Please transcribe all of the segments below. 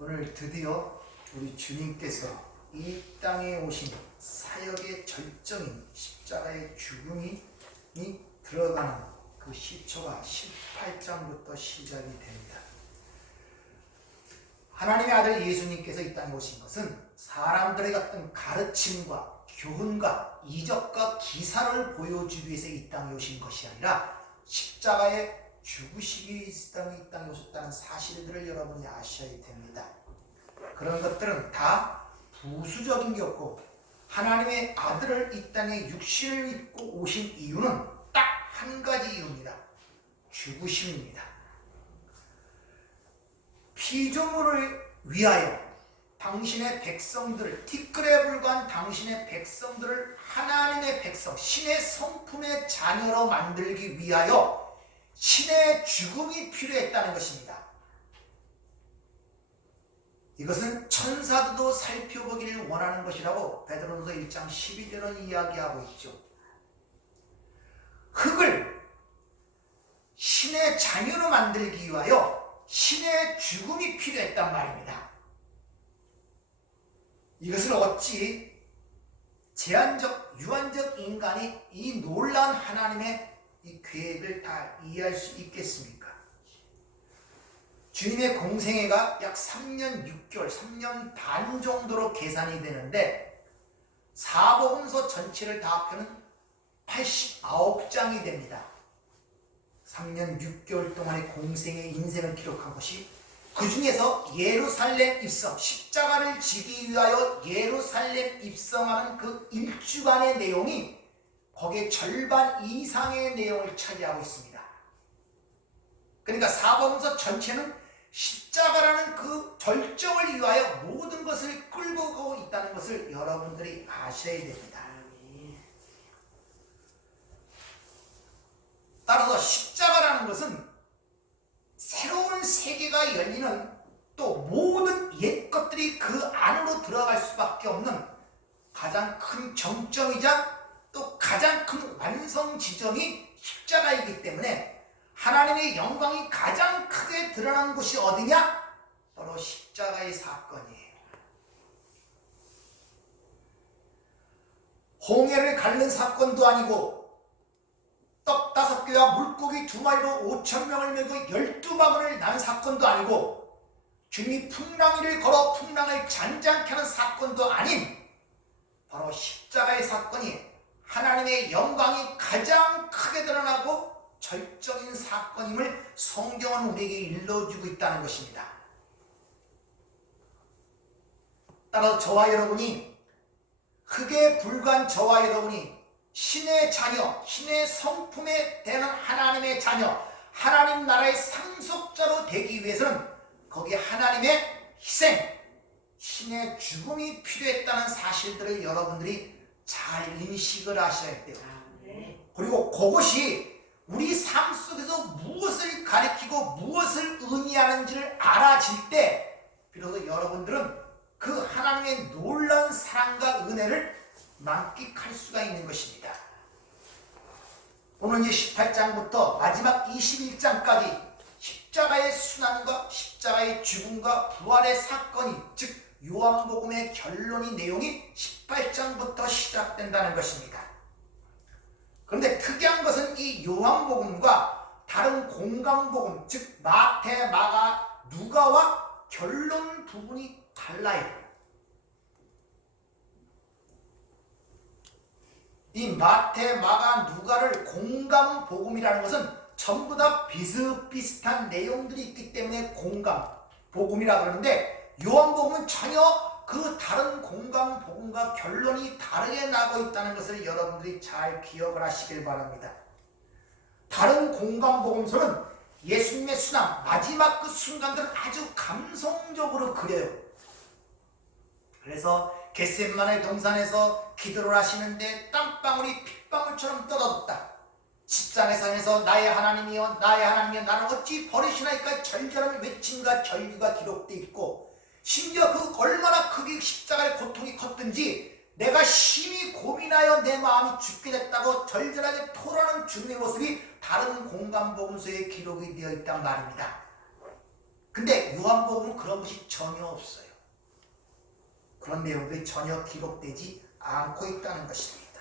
오늘 드디어 우리 주님께서 이 땅에 오신 사역의 절정인 십자가의 죽음이 들어가는 그 시초가 18장부터 시작이 됩니다. 하나님의 아들 예수님께서 이 땅에 오신 것은 사람들의 어떤 가르침과 교훈과 이적과 기사를 보여주기 위해서 이 땅에 오신 것이 아니라 십자가에 죽으시기 위해서 이 땅에 오셨다는 사실들을 여러분이 아셔야 됩니다. 그런 것들은 다 부수적인 게 없고 하나님의 아들을 이 땅에 육신을 입고 오신 이유는 딱 한 가지 이유입니다. 죽으심입니다. 피조물을 위하여 당신의 백성들을, 티끌에 불과한 당신의 백성들을 하나님의 백성, 신의 성품의 자녀로 만들기 위하여 신의 죽음이 필요했다는 것입니다. 이것은 천사들도 살펴보기를 원하는 것이라고 베드로전서 1장 12절은 이야기하고 있죠. 흙을 신의 자녀로 만들기 위하여 신의 죽음이 필요했단 말입니다. 이것을 어찌 제한적, 유한적 인간이 이 놀라운 하나님의 이 계획을 다 이해할 수 있겠습니까? 주님의 공생애가 약 3년 6개월, 3년 반 정도로 계산이 되는데 사복음서 전체를 다 합하면 89장이 됩니다. 3년 6개월 동안의 공생의 인생을 기록한 것이 그 중에서 예루살렘 입성, 십자가를 지기 위하여 예루살렘 입성하는 그 1주간의 내용이 거기에 절반 이상의 내용을 차지하고 있습니다. 그러니까 사복음서 전체는 십자가라는 그 절정을 위하여 모든 것을 끌고 가고 있다는 것을 여러분들이 아셔야 됩니다. 따라서 십자가라는 것은 새로운 세계가 열리는, 또 모든 옛 것들이 그 안으로 들어갈 수밖에 없는 가장 큰 정점이자 또 가장 큰 완성 지점이 십자가이기 때문에 하나님의 영광이 가장 크게 드러난 곳이 어디냐? 바로 십자가의 사건이에요. 홍해를 가르는 사건도 아니고 떡 5개와 물고기 2마리로 5,000명을 메고 12바구니를 나는 사건도 아니고 주님이 풍랑위를 걸어 풍랑을 잔잔케 하는 사건도 아닌 바로 십자가의 사건이 하나님의 영광이 가장 크게 드러나고 절정인 사건임을 성경은 우리에게 일러주고 있다는 것입니다. 따라서 저와 여러분이, 흙에 불과한 저와 여러분이 신의 자녀, 신의 성품에 대한 하나님의 자녀, 하나님 나라의 상속자로 되기 위해서는 거기에 하나님의 희생, 신의 죽음이 필요했다는 사실들을 여러분들이 잘 인식을 하셔야 돼요. 그리고 그것이 우리 삶 속에서 무엇을 가리키고 무엇을 의미하는지를 알아질 때 비로소 여러분들은 그 하나님의 놀라운 사랑과 은혜를 만끽할 수가 있는 것입니다. 오늘 이제 18장부터 마지막 21장까지 십자가의 순환과 십자가의 죽음과 부활의 사건이, 즉 요한복음의 결론이 내용이 18장부터 시작된다는 것입니다. 그런데 특이한 것은 이 요한복음과 다른 공강복음, 즉 마태, 마가, 누가와 결론 부분이 달라요. 이 마태, 마가, 누가를 공강복음이라는 것은 전부 다 비슷비슷한 내용들이 있기 때문에 공강복음이라고 그러는데 요한복음은 전혀 그 다른 공강복음과 결론이 다르게 나고 있다는 것을 여러분들이 잘 기억을 하시길 바랍니다. 다른 공강복음서는 예수님의 순환, 마지막 그 순간들을 아주 감성적으로 그려요. 그래서 겟세마네 동산에서 기도를 하시는데 땀방울이 핏방울처럼 떨어졌다. 십자가상에서 나의 하나님이여, 나의 하나님이여, 나를 어찌 버리시나이까 절절한 외침과 절규가 기록되어 있고, 심지어 그 얼마나 크게 십자가의 고통이 컸든지 내가 심히 고민하여 내 마음이 죽게 됐다고 절절하게 토로하는 주님의 모습이 다른 공간복음서에 기록이 되어 있단 말입니다. 근데 요한복음은 그런 것이 전혀 없어요. 그런 내용들이 전혀 기록되지 않고 있다는 것입니다.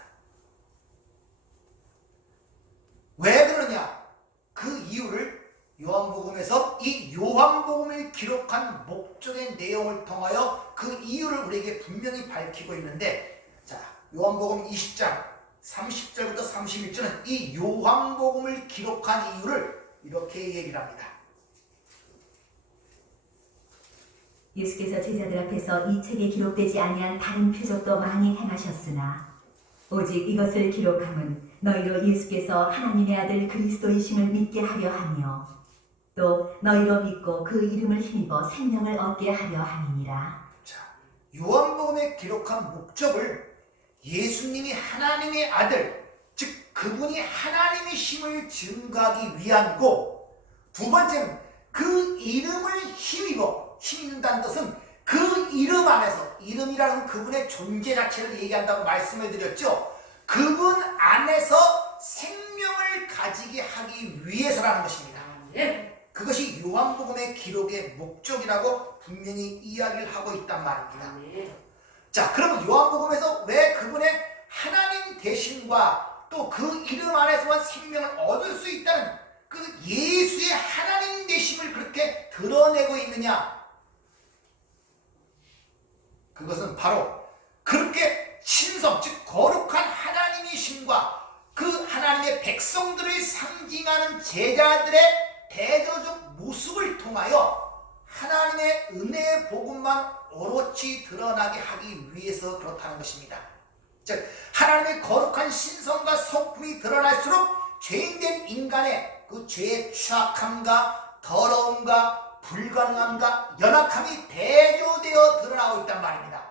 왜 그러냐? 그 이유를 요한복음에서 이 요한복음을 기록한 목적의 내용을 통하여 그 이유를 우리에게 분명히 밝히고 있는데, 자, 요한복음 20장 30절부터 31절은 이 요한복음을 기록한 이유를 이렇게 얘기를 합니다. 예수께서 제자들 앞에서 이 책에 기록되지 아니한 다른 표적도 많이 행하셨으나 오직 이것을 기록함은 너희로 예수께서 하나님의 아들 그리스도이심을 믿게 하려 하며 또 너희로 믿고 그 이름을 힘입어 생명을 얻게 하려 함이니라. 자, 요한복음에 기록한 목적을 예수님이 하나님의 아들, 즉 그분이 하나님이심을 증거하기 위함이고, 두 번째는 그 이름을 힘입는다는 뜻은 그 이름 안에서, 이름이라는 그분의 존재 자체를 얘기한다고 말씀을 드렸죠. 그분 안에서 생명을 가지게 하기 위해서라는 것입니다. 그것이 요한복음의 기록의 목적이라고 분명히 이야기를 하고 있단 말입니다. 자, 그럼 요한복음에서 왜 그분의 하나님 되심과 또 그 이름 안에서만 생명을 얻을 수 있다는 그 예수의 하나님 되심을 그렇게 드러내고 있느냐? 그것은 바로 그렇게 신성, 즉 거룩한 하나님이심과 그 하나님의 백성들을 상징하는 제자들의 대조적 모습을 통하여 하나님의 은혜의 복음만 오롯이 드러나게 하기 위해서 그렇다는 것입니다. 즉 하나님의 거룩한 신성과 성품이 드러날수록 죄인된 인간의 그 죄의 추악함과 더러움과 불가능함과 연약함이 대조되어 드러나고 있단 말입니다.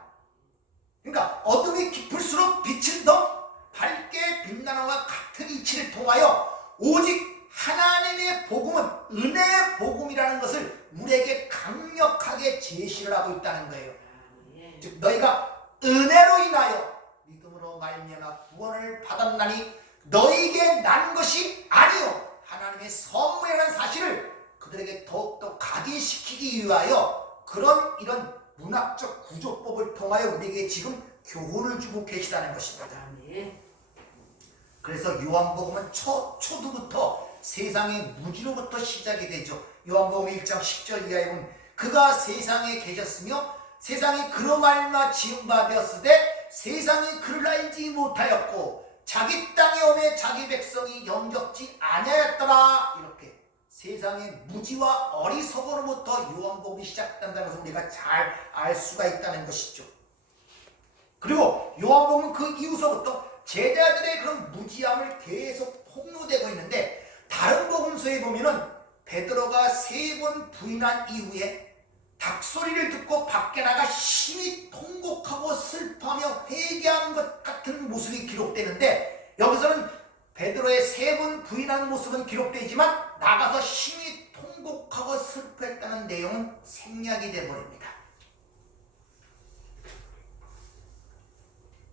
그러니까 어둠이 깊을수록 빛은 더 밝게 빛나는 것과 같은 이치를 통하여 오직 하나님의 복음은 은혜의 복음이라는 것을 우리에게 강력하게 제시를 하고 있다는 거예요. 즉 너희가 은혜로 인하여 믿음으로 말미암아 구원을 받았나니 너희에게 난 것이 아니요 하나님의 선물이라는 사실을 그들에게 더욱더 각인시키기 위하여 이런 문학적 구조법을 통하여 우리에게 지금 교훈을 주고 계시다는 것입니다. 그래서 요한복음은 초두부터 세상의 무지로부터 시작이 되죠. 요한복음 1장 10절 이하에 보면 그가 세상에 계셨으며 세상이 그로 말미암아 지은 바 되었으되 세상이 그를 알지 못하였고 자기 땅에 오매 자기 백성이 영접지 아니하였더라. 이렇게 세상의 무지와 어리석음으로부터 요한복음이 시작된다는 것을 우리가 잘 알 수가 있다는 것이죠. 그리고 요한복음은 그 이후서부터 제자들의 그런 무지함을 계속 폭로되고 있는데, 다른 복음서에 보면은 베드로가 3번 부인한 이후에 닭소리를 듣고 밖에 나가 심히 통곡하고 슬퍼하며 회개하는 것 같은 모습이 기록되는데, 여기서는 베드로의 3번 부인한 모습은 기록되지만 나가서 심히 통곡하고 슬퍼했다는 내용은 생략이 되어버립니다.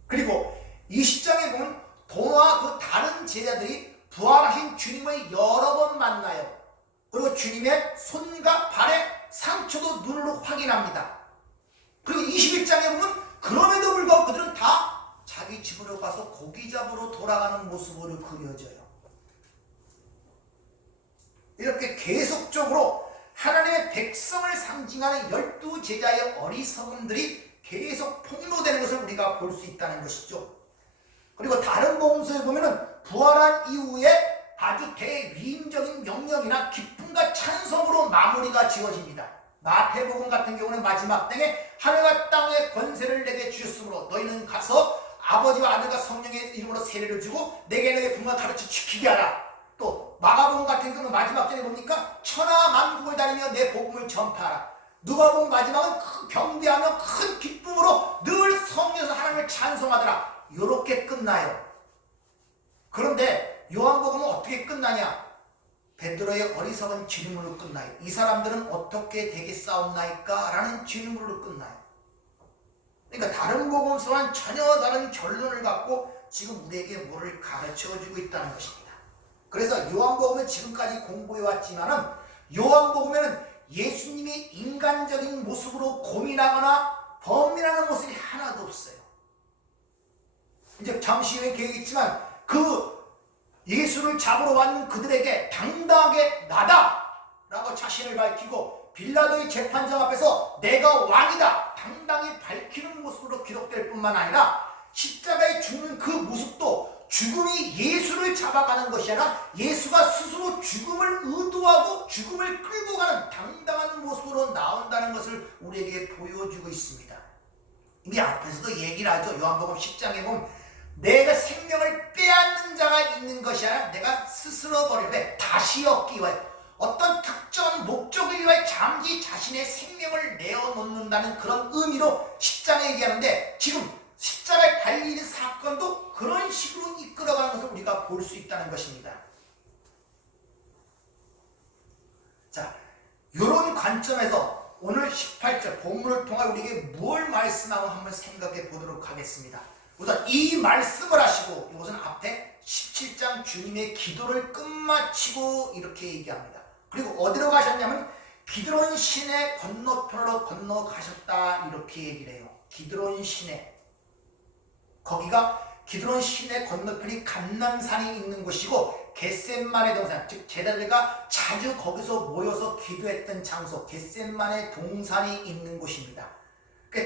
그리고 20장에 보면 도마와 그 다른 제자들이 부활하신 주님을 여러 번 만나요. 그리고 주님의 손과 발에 상처도 눈으로 확인합니다. 그리고 21장에 보면 그럼에도 불구하고 그들은 다 자기 집으로 가서 고기 잡으러 돌아가는 모습으로 그려져요. 이렇게 계속적으로 하나님의 백성을 상징하는 12제자의 어리석음들이 계속 폭로되는 것을 우리가 볼 수 있다는 것이죠. 그리고 다른 복음서에 보면은 부활한 이후에 아주 대위임적인 명령이나 기쁨과 찬송으로 마무리가 지어집니다. 마태복음 같은 경우는 마지막 때에 하늘과 땅의 권세를 내게 주셨으므로 너희는 가서 아버지와 아들과 성령의 이름으로 세례를 주고 내게 너의 분과 가르쳐 지키게 하라. 또 마가복음 같은 경우는 마지막 절에 보니까 천하 만국을 다니며 내 복음을 전파하라. 누가복음 마지막은 경배하며 큰 기쁨으로 늘 성령에서 하나님을 찬송하더라. 이렇게 끝나요. 그런데 요한복음은 어떻게 끝나냐? 베드로의 어리석은 질문으로 끝나요. 이 사람들은 어떻게 되겠사옵나이까? 라는 질문으로 끝나요. 그러니까 다른 복음서와는 전혀 다른 결론을 갖고 지금 우리에게 뭐를 가르쳐주고 있다는 것입니다. 그래서 요한복음을 지금까지 공부해왔지만은 요한복음에는 예수님의 인간적인 모습으로 고민하거나 범민하는 모습이 하나도 없어요. 이제 잠시 후에 계획했지만 그 예수를 잡으러 왔는 그들에게 당당하게 나다 라고 자신을 밝히고 빌라도의 재판장 앞에서 내가 왕이다 당당히 밝히는 모습으로 기록될 뿐만 아니라 십자가에 죽는 그 모습도 죽음이 예수를 잡아가는 것이 아니라 예수가 스스로 죽음을 의도하고 죽음을 끌고 가는 당당한 모습으로 나온다는 것을 우리에게 보여주고 있습니다. 이 앞에서도 얘기를 하죠. 요한복음 10장에 보면 내가 생명을 빼앗는 자가 있는 것이 아니라 내가 스스로 버리되 다시 얻기 위하여 어떤 특정한 목적을 위하여 잠시 자신의 생명을 내어놓는다는 그런 의미로 십자가에 얘기하는데 지금 십자가에 달리는 사건도 그런 식으로 이끌어가는 것을 우리가 볼 수 있다는 것입니다. 자, 이런 관점에서 오늘 18절 본문을 통해 우리에게 뭘 말씀하고 한번 생각해 보도록 하겠습니다. 우선 이 말씀을 하시고 이것은 앞에 17장 주님의 기도를 끝마치고 이렇게 얘기합니다. 그리고 어디로 가셨냐면 기드론 시내 건너편으로 건너가셨다 이렇게 얘기를 해요. 기드론 시내, 거기가 기드론 시내 건너편이 감람산이 있는 곳이고 겟셋만의 동산, 즉 제자들과 자주 거기서 모여서 기도했던 장소 겟셋만의 동산이 있는 곳입니다.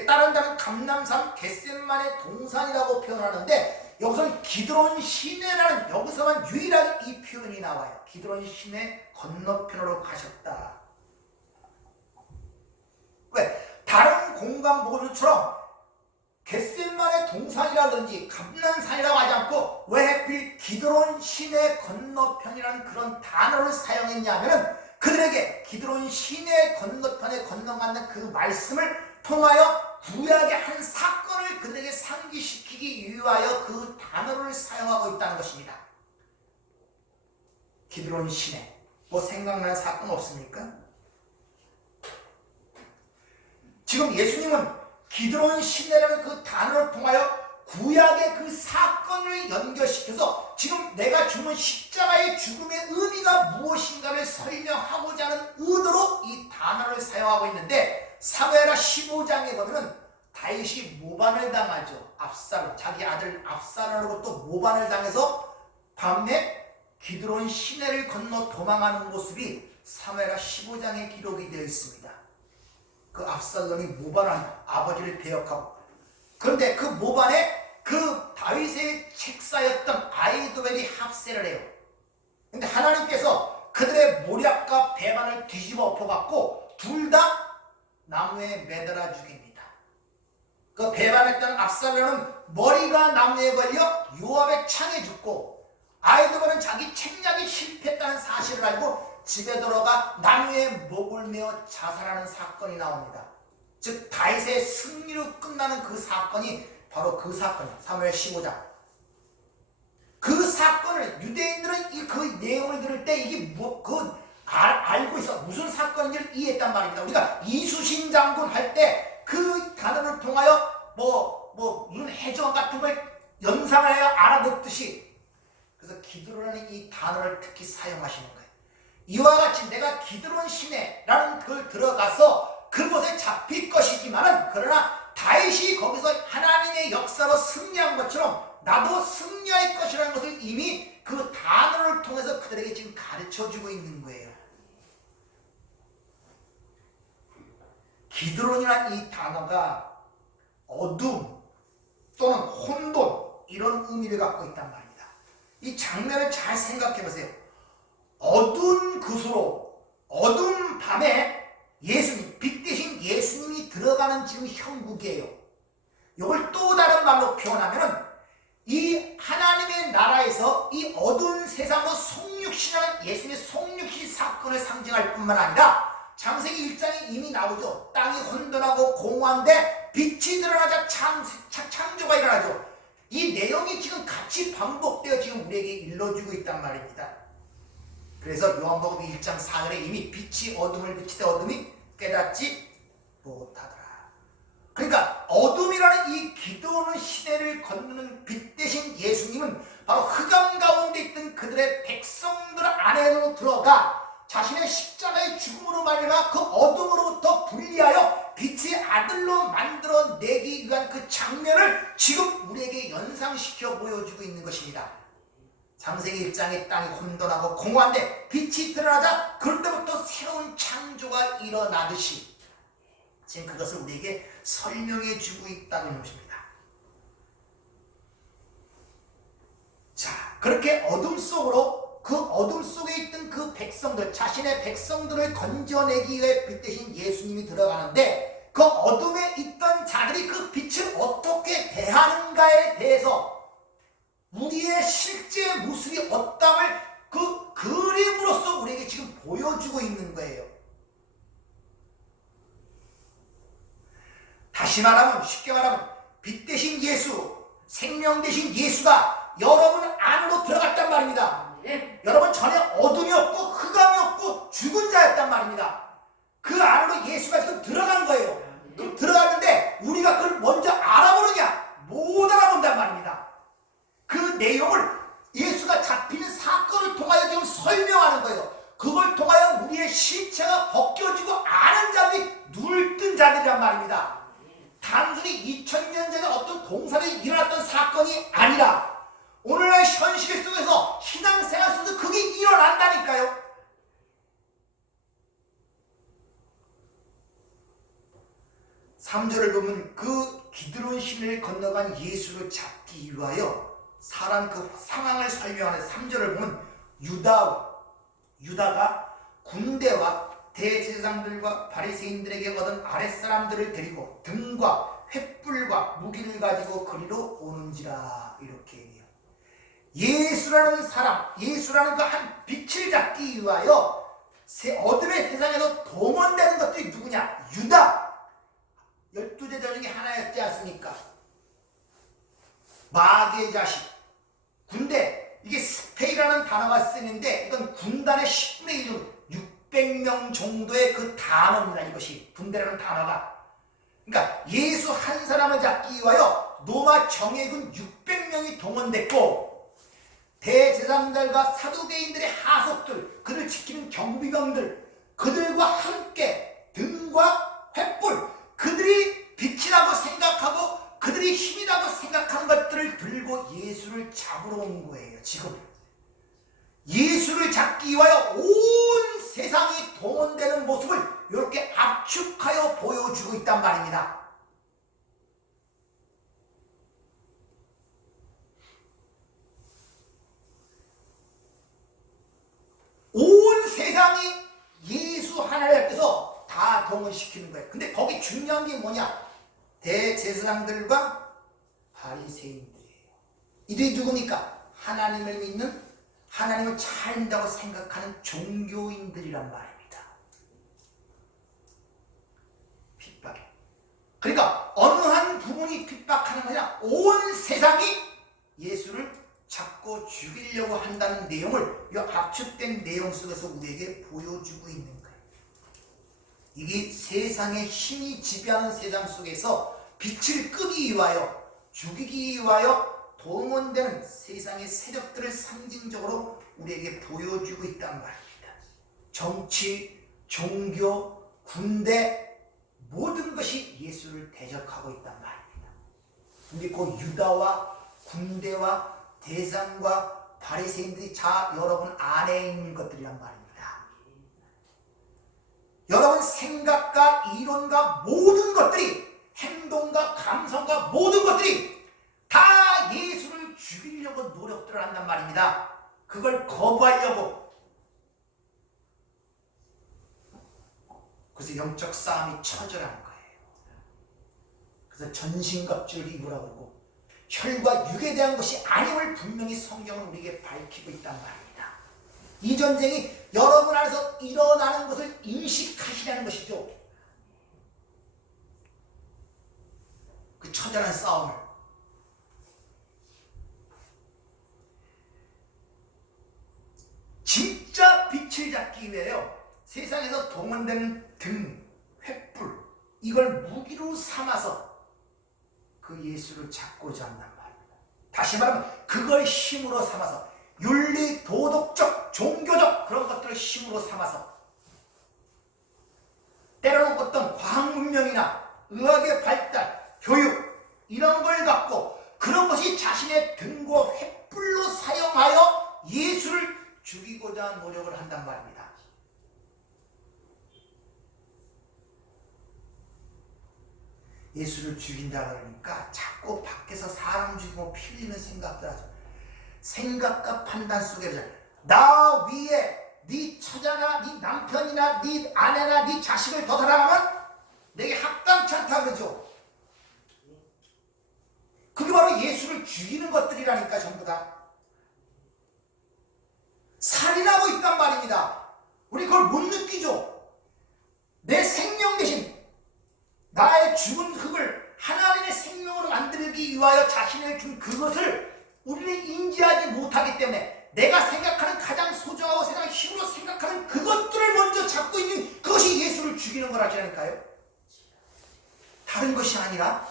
다른 데는 감람산 겟셋만의 동산이라고 표현하는데 여기서는 기드론 시내라는 여기서만 유일하게 이 표현이 나와요. 기드론 시내 건너편으로 가셨다. 왜? 다른 공간 보고서처럼 겟셋만의 동산이라든지 감람산이라고 하지 않고 왜 하필 기드론 시내 건너편이라는 그런 단어를 사용했냐면은 그들에게 기드론 시내 건너편에 건너가는 그 말씀을 통하여 구약의 한 사건을 그들에게 상기시키기 위하여 그 단어를 사용하고 있다는 것입니다. 기드론 시내, 뭐 생각나는 사건 없습니까? 지금 예수님은 기드론 시내라는 그 단어를 통하여 구약의 그 사건을 연결시켜서 지금 내가 죽은 십자가의 죽음의 의미가 무엇인가를 설명하고자 하는 의도로 이 단어를 사용하고 있는데 사무엘하 15장에 보면 다윗이 모반을 당하죠. 압살롬, 자기 아들 압살롬으로부터 모반을 당해서 밤에 기드론 시내를 건너 도망하는 모습이 사무엘하 15장에 기록이 되어 있습니다. 그 압살롬이 모반한다. 아버지를 배역하고. 그런데 그 모반에 그 다윗의 책사였던 아이도벨이 합세를 해요. 근데 하나님께서 그들의 모략과 배반을 뒤집어 엎어갖고 둘 다 나무에 매달아 죽입니다. 그 배반했던 압살롬은 머리가 나무에 걸려 요압의 창에 죽고 아이도벨은 자기 책략이 실패했다는 사실을 알고 집에 들어가 나무에 목을 메어 자살하는 사건이 나옵니다. 즉 다윗의 승리로 끝나는 그 사건이 바로 그 사건이에요. 사무엘 15장. 그 사건을 유대인들은 그 내용을 들을 때 이게 알고 있어. 무슨 사건인지를 이해했단 말입니다. 우리가 이수신 장군 할 때 그 단어를 통하여 무슨 해적 같은 걸 연상을 해야 알아듣듯이 그래서 기드론이라는 이 단어를 특히 사용하시는 거예요. 이와 같이 내가 기드론 시내라는 걸 들어가서 그곳에 잡힐 것이지만은 그러나 다윗이 거기서 하나님의 역사로 승리한 것처럼 나도 승리할 것이라는 것을 이미 그 단어를 통해서 그들에게 지금 가르쳐주고 있는 거예요. 기드론이라는 이 단어가 어둠 또는 혼돈 이런 의미를 갖고 있단 말입니다. 이 장면을 잘 생각해 보세요. 어두운 곳으로 어두운 밤에 예수님, 빛 대신 예수님이 들어가는 지금 형국이에요. 이걸 또 다른 말로 표현하면 이 하나님의 나라에서 이 어두운 세상으로 속육신하는 예수님의 속육신 사건을 상징할 뿐만 아니라 창세기 1장에 이미 나오죠. 땅이 혼돈하고 공허한데 빛이 드러나자 창조가 일어나죠. 이 내용이 지금 같이 반복되어 지금 우리에게 일러주고 있단 말입니다. 그래서 요한복음 1장 4절에 이미 빛이 어둠을 비치되 어둠이 깨닫지 못하더라. 그러니까 어둠이라는 이 기도하는 시대를 건너는 빛 대신 예수님은 바로 흑암 가운데 있던 그들의 백성들 안으로 들어가 자신의 십자가의 죽음으로 말미암아 그 어둠으로부터 분리하여 빛의 아들로 만들어내기 위한 그 장면을 지금 우리에게 연상시켜 보여주고 있는 것입니다. 창세기 1장에 땅이 혼돈하고 공허한데 빛이 드러나자 그럴 때부터 새로운 창조가 일어나듯이 지금 그것을 우리에게 설명해 주고 있다는 것입니다. 자, 그렇게 어둠 속으로 그 어둠 속에 있던 그 백성들, 자신의 백성들을 건져내기 위해 빛 대신 예수님이 들어가는데 그 어둠에 있던 자들이 그 빛을 어떻게 대하는가에 대해서 우리의 실제 모습이 어떠함을 그 그림으로써 우리에게 지금 보여주고 있는 거예요. 다시 말하면, 쉽게 말하면 빛 대신 예수, 생명 대신 예수가 여러분 안으로 들어갔단 말입니다. 여러분 전에 어둠이 없고 흑암이 없고 죽은 자였단 말입니다. 그 안으로 예수가 지금 들어간 거예요. 그럼 들어갔는데 우리가 그걸 먼저 알아보느냐? 못 알아본단 말입니다. 그 내용을 예수가 잡히는 사건을 통하여 지금 설명하는 거예요. 그걸 통하여 우리의 신체가 벗겨지고 아는 자들이 눈뜬 자들이란 말입니다. 단순히 2000년 전에 어떤 동산에 일어났던 사건이 아니라 오늘날 현실 속에서 신앙생활 속에서 그게 일어난다니까요. (3절을) 보면 그 기드론 시내를 건너간 예수를 잡기 위하여 사람 그 상황을 설명하는 (3절을) 보면 유다가 군대와 대제사장들과 바리새인들에게 얻은 아랫사람들을 데리고 등과 횃불과 무기를 가지고 그리로 오는지라 이렇게 얘기해요. 예수라는 사람, 예수라는 그 한 빛을 잡기 위하여 어둠의 세상에서 동원되는 것들이 누구냐? 유다! 12제자 중에 하나였지 않습니까? 마귀의 자식, 군대, 이게 스페이라는 단어가 쓰이는데 이건 군단의 10분의 1, 600명 정도의 그 단어입니다. 이것이 군대라는 단어가. 그러니까 예수 한 사람을 잡기 위하여 로마 정예군 600명이 동원됐고 대제사장들과 사두개인들의 하속들, 그를 지키는 경비병들, 그들과 함께 등과 횃불, 그들이 빛이라고 생각하고 그들이 힘이라고 생각하는 것들을 들고 예수를 잡으러 온 거예요. 지금 예수를 잡기 위하여 온 세상이 동원되는 모습을 이렇게 압축하여 보여주고 있단 말입니다. 온 세상이 예수 하나를 앞에서 다 동원시키는 거예요. 근데 거기 중요한 게 뭐냐? 대제사장들과 바리새인들이에요. 이들이 누굽니까? 하나님을 믿는, 하나님을 잘 믿다고 생각하는 종교인들이란 말입니다. 핍박해. 그러니까 어느 한 부분이 핍박하는 거냐? 온 세상이 예수를 잡고 죽이려고 한다는 내용을 이 압축된 내용 속에서 우리에게 보여주고 있는 거예요. 이게 세상의 힘이 지배하는 세상 속에서 빛을 끄기 위하여, 죽이기 위하여 동원되는 세상의 세력들을 상징적으로 우리에게 보여주고 있단 말입니다. 정치, 종교, 군대, 모든 것이 예수를 대적하고 있단 말입니다. 근데 그 유다와 군대와 대상과 바리새인들이 자 여러분 안에 있는 것들이란 말입니다. 여러분 생각과 이론과 모든 것들이, 행동과 감성과 모든 것들이 다 예수를 죽이려고 노력들을 한단 말입니다. 그걸 거부하려고. 그래서 영적 싸움이 처절한 거예요. 그래서 전신갑주를 입으라고 하고 혈과 육에 대한 것이 아님을 분명히 성경은 우리에게 밝히고 있단 말입니다. 이 전쟁이 여러분 안에서 일어나는 것을 인식하시라는 것이죠. 그 처절한 싸움을. 진짜 빛을 잡기 위해요. 세상에서 동원되는 등, 횃불, 이걸 무기로 삼아서 그 예수를 잡고자 한단 말입니다. 다시 말하면 그걸 힘으로 삼아서 윤리, 도덕적, 종교적 그런 것들을 힘으로 삼아서 때로는 어떤 과학 문명이나 의학의 발달, 교육 이런 걸 갖고 그런 것이 자신의 등고 횃불로 사용하여 예수를 죽이고자 노력을 한단 말입니다. 예수를 죽인다 그러니까 자꾸 밖에서 사람 죽이고 피 흘리는 생각들 하죠. 생각과 판단 속에서 나 위에 네 처자나 네 남편이나 네 아내나 네 자식을 더 사랑하면 내게 합당치 않다 그러죠. 그게 바로 예수를 죽이는 것들이라니까 전부 다. 살인하고 있단 말입니다. 우리 그걸 못 느끼죠. 내 생명 대신 나의 죽은 흙을 하나님의 생명으로 만들기 위하여 자신을 준 그것을 우리는 인지하지 못하기 때문에 내가 생각하는 가장 소중하고 세상 힘으로 생각하는 그것들을 먼저 잡고 있는 그것이 예수를 죽이는 거라니까요. 다른 것이 아니라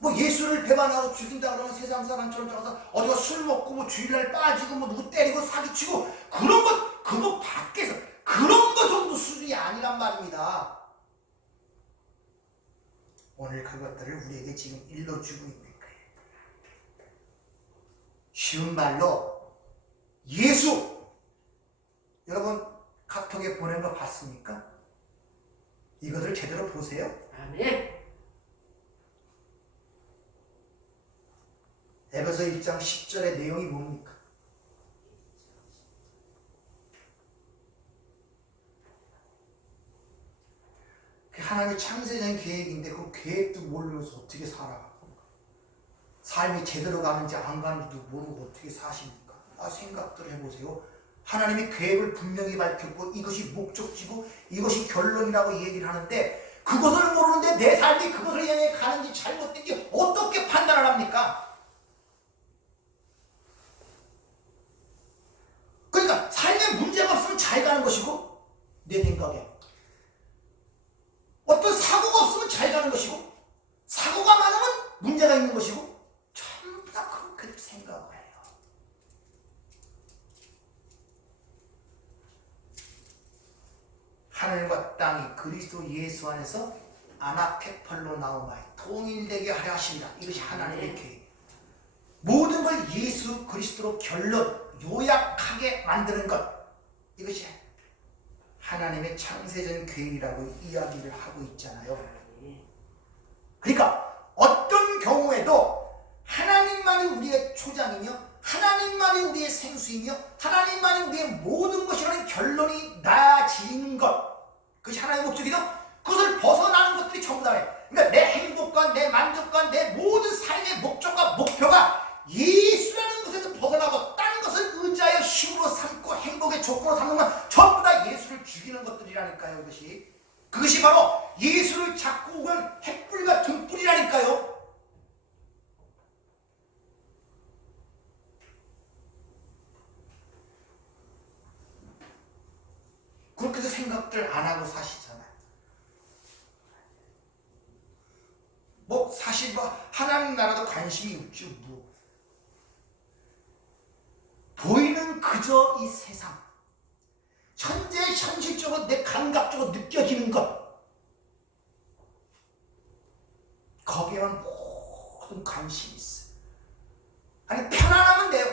뭐 예수를 배반하고 죽인다 그러면 세상 사람처럼 가서 어디가 술 먹고 뭐 주일날 빠지고 뭐 누구 때리고 사기치고 그런 것 그거 밖에서 그런 거 정도 수준이 아니란 말입니다. 오늘 그것들을 우리에게 지금 일러주고 있는 거예요. 쉬운 말로 예수. 여러분 카톡에 보낸 거 봤습니까? 이것을 제대로 보세요. 아멘. 에베소 1장 10절의 내용이 뭡니까? 하나님의 창세적인 계획인데 그 계획도 모르면서 어떻게 살아가? 삶이 제대로 가는지 안 가는지도 모르고 어떻게 사십니까? 생각들 해보세요. 하나님이 계획을 분명히 밝혔고 이것이 목적지고 이것이 결론이라고 얘기를 하는데 그것을 모르는데 내 삶이 그것을 향해 가는지 잘못된지 어떻게 판단을 합니까? 그러니까 삶에 문제가 없으면 잘 가는 것이고 내 생각에 어떤 사고가 없으면 잘 가는 것이고 사고가 많으면 문제가 있는 것이고 전부 다 그렇게 생각을 해요. 하늘과 땅이 그리스도 예수 안에서 아나케팔로 나오마이 통일되게 하려 하십니다. 이것이 하나님의 계획. 모든 걸 예수 그리스도로 결론 요약하게 만드는 것 이것이 하나님의 창세전 계획이라고 이야기를 하고 있잖아요. 그러니까 어떤 경우에도 하나님만이 우리의 초장이며 하나님만이 우리의 생수이며 하나님만이 우리의 모든 것이라는 결론이 나아지는 것 그것이 하나님의 목적이죠. 그것을 벗어나는 것들이 전부 다예요. 그러니까 내 행복과 내 만족과 내 모든 삶의 목적과 목표가 예수라는 것에서 벗어나고 딴 것을 의지하여 힘으로 삼고 행복의 조건으로 삼는 건 전부 다 예수를 죽이는 것들이라니까요. 그것이 바로 예수를 잡고 오는 횃불과 등불이라니까요. 그렇게 해서 생각들 안 하고 사시잖아요. 뭐 사실 뭐 하나님 나라도 관심이 없죠. 뭐 보이는 그저 이 세상 현재 현실적으로 내 감각적으로 느껴지는 것 거기에만 모든 관심이 있어요. 아니 편안하면 돼요.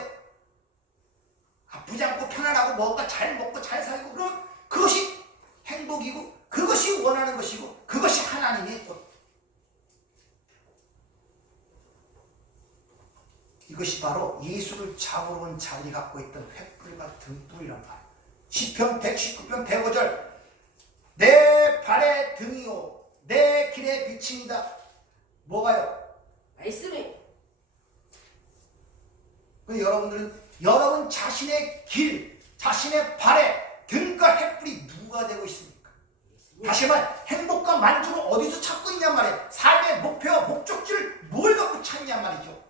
아프지 않고 편안하고 뭔가 잘 먹고 잘 살고 그럼 그것이 행복이고 그것이 원하는 것이고 그것이 하나님의 뜻. 이것이 바로 예수를 잡으러 온 자리 갖고 있던 횃불과 등불이란 말이에요. 시편 119편 105절 내 발의 등이요 내 길의 빛입니다. 뭐가요? 말씀이. 여러분들은 여러분 자신의 길 자신의 발에 등과 횃불이 누가 되고 있습니까? 다시 말해 행복과 만족을 어디서 찾고 있냔 말이에요. 삶의 목표와 목적지를 뭘 갖고 찾냔 말이죠.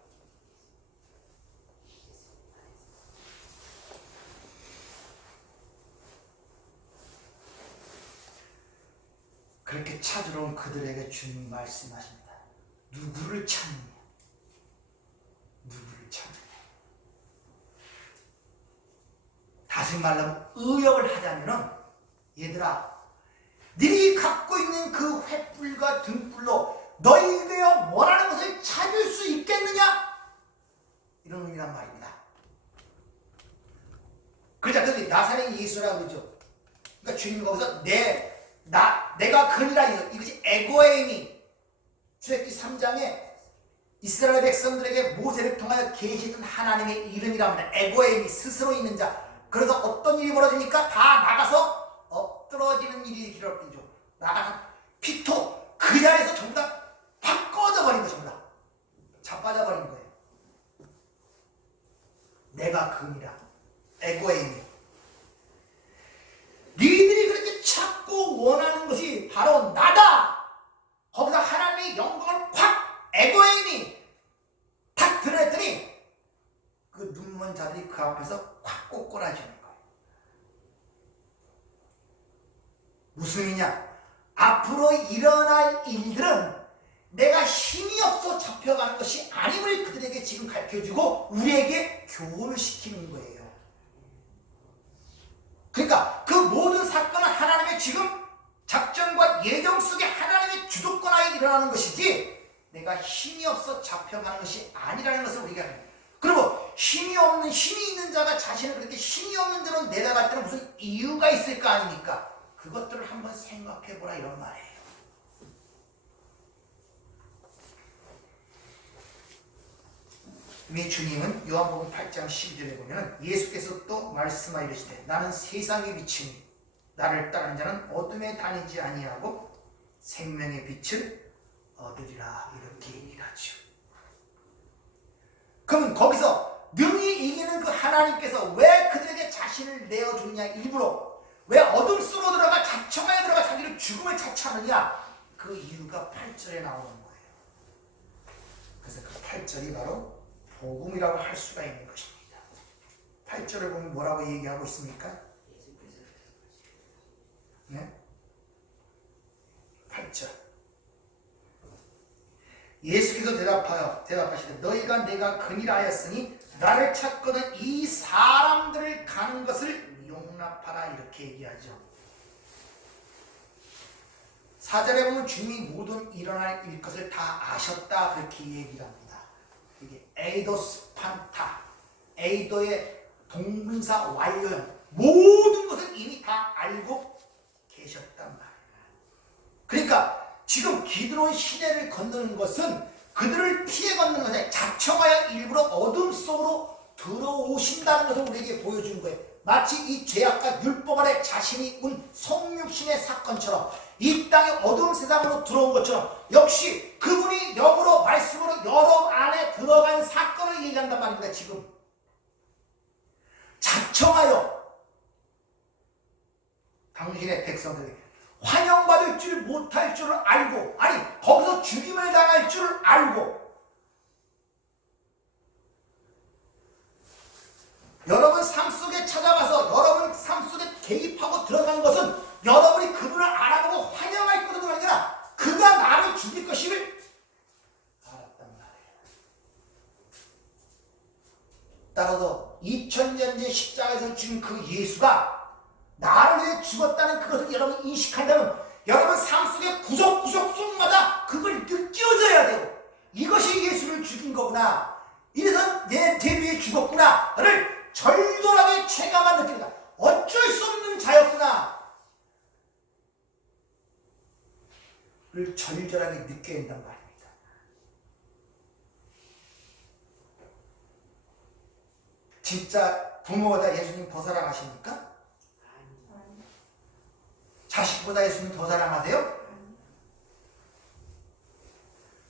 그렇게 찾으러 온 그들에게 주님 말씀하십니다. 누구를 찾느냐? 누구를 찾느냐? 다시 말하면 의역을 하자면은 얘들아, 너희 갖고 있는 그 횃불과 등불로 너희가 원하는 것을 찾을 수 있겠느냐? 이런 의미란 말입니다. 그러자 그런데 나사렛 예수라고 그러죠. 그러니까 주님 거기서 내가 그니라, 이것이 에고에임이 출애굽기 3장에 이스라엘 백성들에게 모세를 통하여 계시던 하나님의 이름이랍니다. 에고에임이 스스로 있는 자. 그래서 어떤 일이 벌어지니까 다 나가서 엎드러지는 일이 기록되죠. 나가서 피토 그 자리에서 전부 다 확 꺼져버린 거, 전부 다 자빠져버린 거예요. 내가 그니라, 에고에임이. 니들이 그렇게 찾고 원하는 것이 바로 나다. 거기서 하나님의 영광을 확 에고에임이 탁 드러냈더니 그 눈먼 자들이 그 앞에서 확 꼬꾸라지는 거예요. 무슨 의미냐? 앞으로 일어날 일들은 내가 힘이 없어 잡혀가는 것이 아님을 그들에게 지금 가르쳐주고 우리에게 교훈을 시키는 거예요. 그러니까 그 모든 사건은 하나님의 지금 작전과 예정 속에 하나님의 주도권하에 일어나는 것이지 내가 힘이 없어 잡혀가는 것이 아니라는 것을 우리가 합니다. 그리고 힘이 있는 자가 자신을 그렇게 힘이 없는 자로 내다갈 때는 무슨 이유가 있을 거 아닙니까? 그것들을 한번 생각해보라, 이런 말이에요. 우리 주님은 요한복음 8장 12절에 보면 예수께서 또 말씀하여 이르시되 나는 세상의 빛이니 나를 따르는 자는 어둠에 다니지 아니하고 생명의 빛을 얻으리라, 이렇게 얘기하죠. 그러면 거기서 능히 이기는 그 하나님께서 왜 그들에게 자신을 내어주느냐, 일부러 왜 어둠 속으로 들어가 자청하에 들어가 자기를 죽음을 자처하느냐, 그 이유가 8절에 나오는 거예요. 그래서 그 8절이 바로 복음이라고 할 수가 있는 것입니다. 8절을 보면 뭐라고 얘기하고 있습니까? 네? 8절. 예수께서 대답하시되 너희가 내가 그니라 하였으니 나를 찾거든 이 사람들을 가는 것을 용납하라, 이렇게 얘기하죠. 4절에 보면 주님이 모든 일어날 일 것을 다 아셨다, 그렇게 얘기를 합니다. 이게 에이도스 판타, 에이도의 동분사 완료형, 모든 것을 이미 다 알고 계셨단 말이에요. 그러니까 지금 기드론 시내를 건너는 것은 그들을 피해 걷는 것에 자청하여 일부러 어둠 속으로 들어오신다는 것을 우리에게 보여준 거예요. 마치 이 죄악과 율법 아래 자신이 운 성육신의 사건처럼 이 땅의 어두운 세상으로 들어온 것처럼 역시 그분이 영으로 말씀으로 여러분 안에 들어간 사건을 얘기한단 말입니다. 지금 자청하여 당신의 백성들에게 환영받을 줄 못할 줄을 알고, 아니 거기서 죽임을 당할 줄을 알고, 여러분 삶 속에 찾아가서 여러분 삶 속에 개입하고 들어간 것은 여러분이 그분을 알아보고 환영할 것도 아니라 그가 나를 죽일 것임을 알았단 말이에요. 따라서 2000년 전 십자가에서 죽은 그 예수가 나를 위해 죽었다는 그것을 여러분 인식한다면 여러분 삶 속에 구석구석 속마다 그걸 느껴져야 돼요. 이것이 예수를 죽인 거구나, 이래서 내 위해 죽었구나를 절절하게 체감한 느낌이다. 어쩔 수 없는 자였구나 를 절절하게 느껴야 된단 말입니다. 진짜 부모보다 예수님 더 사랑하십니까? 자식보다 예수님 더 사랑하세요?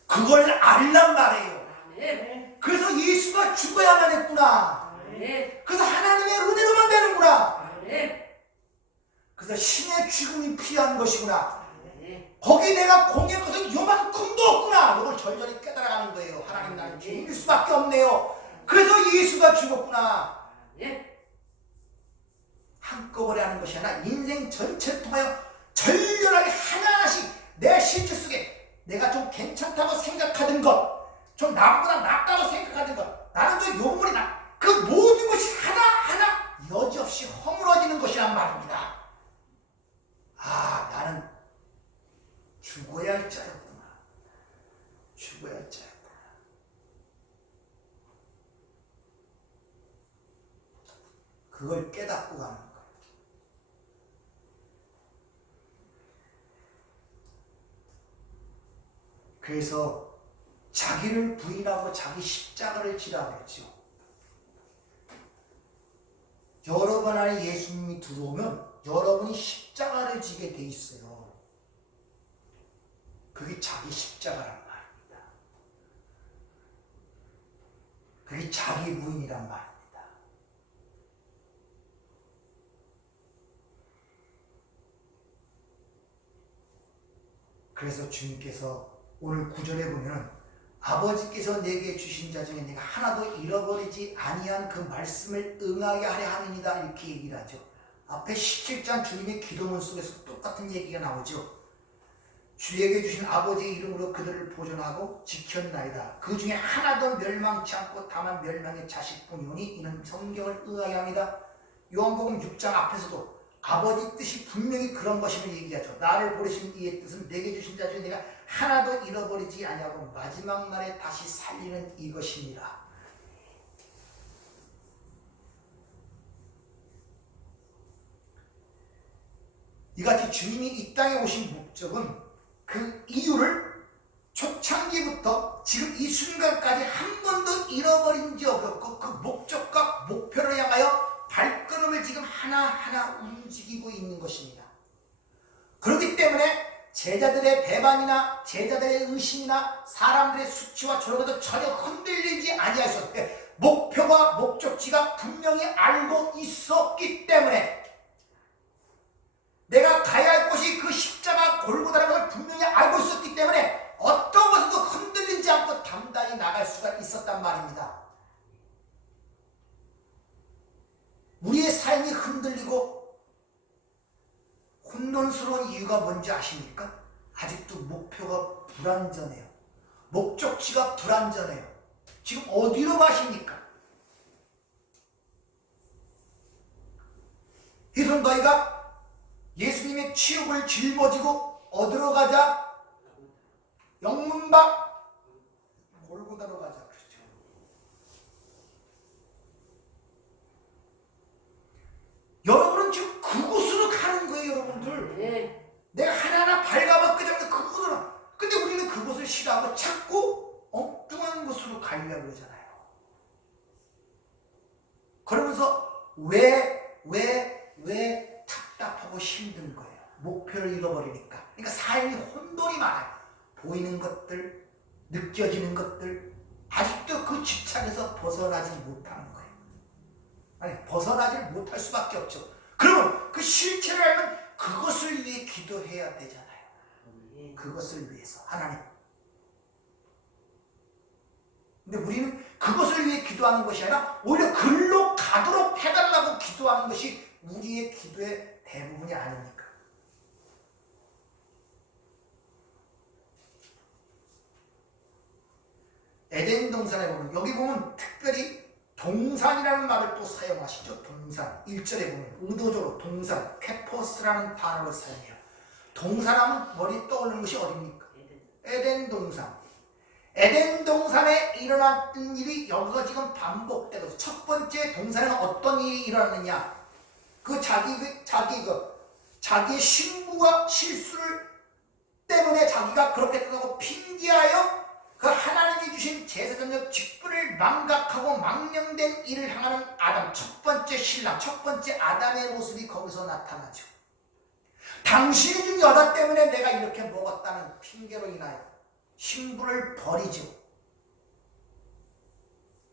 그걸 알란 말이에요. 그래서 예수가 죽어야만 했구나. 그래서 하나님의 은혜로만 되는구나. 그래서 신의 죽음이 필요한 것이구나. 거기 내가 공의 것은 요만큼도 없구나. 이걸 절절히 깨달아가는 거예요. 하나님 나는 죽일 수밖에 없네요. 그래서 예수가 죽었구나. 한꺼번에 하는 것이 아니라 인생 전체를 통하여 절절하게 하나하나씩 내 실제 속에 내가 좀 괜찮다고 생각하던 것, 좀 나보다 낫다고 생각하던 것, 나는 좀 요물이 그 모든 것이 하나하나 여지없이 죽어야 할 자였구나. 죽어야 할 자였구나. 그걸 깨닫고 가는 거예요. 그래서 자기를 부인하고 자기 십자가를 지라 그랬죠. 여러분 안에 예수님이 들어오면 여러분이 십자가를 지게 돼 있어요. 그게 자기 십자가란 말입니다. 그게 자기 부인이란 말입니다. 그래서 주님께서 오늘 9절에 보면 아버지께서 내게 주신 자 중에 내가 하나도 잃어버리지 아니한 그 말씀을 응하게 하려 함이니이다 이렇게 얘기를 하죠. 앞에 17장 주님의 기도문 속에서 똑같은 얘기가 나오죠. 주에게 주신 아버지의 이름으로 그들을 보존하고 지켰나이다. 그 중에 하나도 멸망치 않고 다만 멸망의 자식뿐이오니 이는 성경을 응하게 합니다. 요한복음 6장 앞에서도 아버지 뜻이 분명히 그런 것임을 얘기하죠. 나를 보내신 이의 뜻은 내게 주신 자 중에 내가 하나도 잃어버리지 아니하고 마지막 날에 다시 살리는 이것입니다. 이같이 주님이 이 땅에 오신 목적은 그 이유를 초창기부터 지금 이 순간까지 한 번도 잃어버린 적 없고 그 목적과 목표를 향하여 발걸음을 지금 하나하나 움직이고 있는 것입니다. 그렇기 때문에 제자들의 배반이나 제자들의 의심이나 사람들의 수치와 조롱에도 전혀 흔들리지 아니할 수 없어요. 목표와 목적지가 분명히 알고 있었기 때문에 내가 가야 할 곳이 그 십자가 골고다라는 걸 분명히 알고 있었기 때문에 어떤 것에도 흔들리지 않고 당당히 나갈 수가 있었단 말입니다. 우리의 삶이 흔들리고 혼돈스러운 이유가 뭔지 아십니까? 아직도 목표가 불완전해요. 목적지가 불완전해요. 지금 어디로 가십니까? 그래서 너희가 예수님의 치욕을 짊어지고 어디로 가자? 영문박 골고다로 가자. 그렇죠. 여러분은 지금 그곳으로 가는 거예요, 여러분들. 네. 내가 하나하나 밟아먹게 되면 그곳으로. 근데 우리는 그곳을 싫어하고 자꾸 엉뚱한 곳으로 가려고 그러잖아요. 그러면서 왜 답답하고 힘든 거예요. 목표를 잃어버리니까. 그러니까 삶이 혼돈이 많아요. 보이는 것들, 느껴지는 것들, 아직도 그 집착에서 벗어나지 못하는 거예요. 아니, 벗어나지 못할 수밖에 없죠. 그러면 그 실체를 알면 그것을 위해 기도해야 되잖아요. 그것을 위해서 하나님. 근데 우리는 그것을 위해 기도하는 것이 아니라 오히려 글로 가도록 해달라고 기도하는 것이 우리의 기도의 대부분이 아닙니까? 에덴 동산에 보면 여기 보면 특별히 동산이라는 말을 또 사용하시죠. 동산. 1절에 보면 의도적으로 동산, 쾌포스라는 단어를 사용해요. 동산하면 머리 떠오르는 것이 어디입니까? 에덴 동산. 에덴 동산에 일어났던 일이 여기서 지금 반복되고 첫 번째 동산에는 어떤 일이 일어났느냐? 자기의 신부가 실수를 때문에 자기가 그렇게 했다고 핑계하여 그 하나님이 주신 제사장적 직분을 망각하고 망령된 일을 향하는 아담, 첫 번째 신랑, 첫 번째 아담의 모습이 거기서 나타나죠. 당신이 준 여자 때문에 내가 이렇게 먹었다는 핑계로 인하여 신부를 버리죠.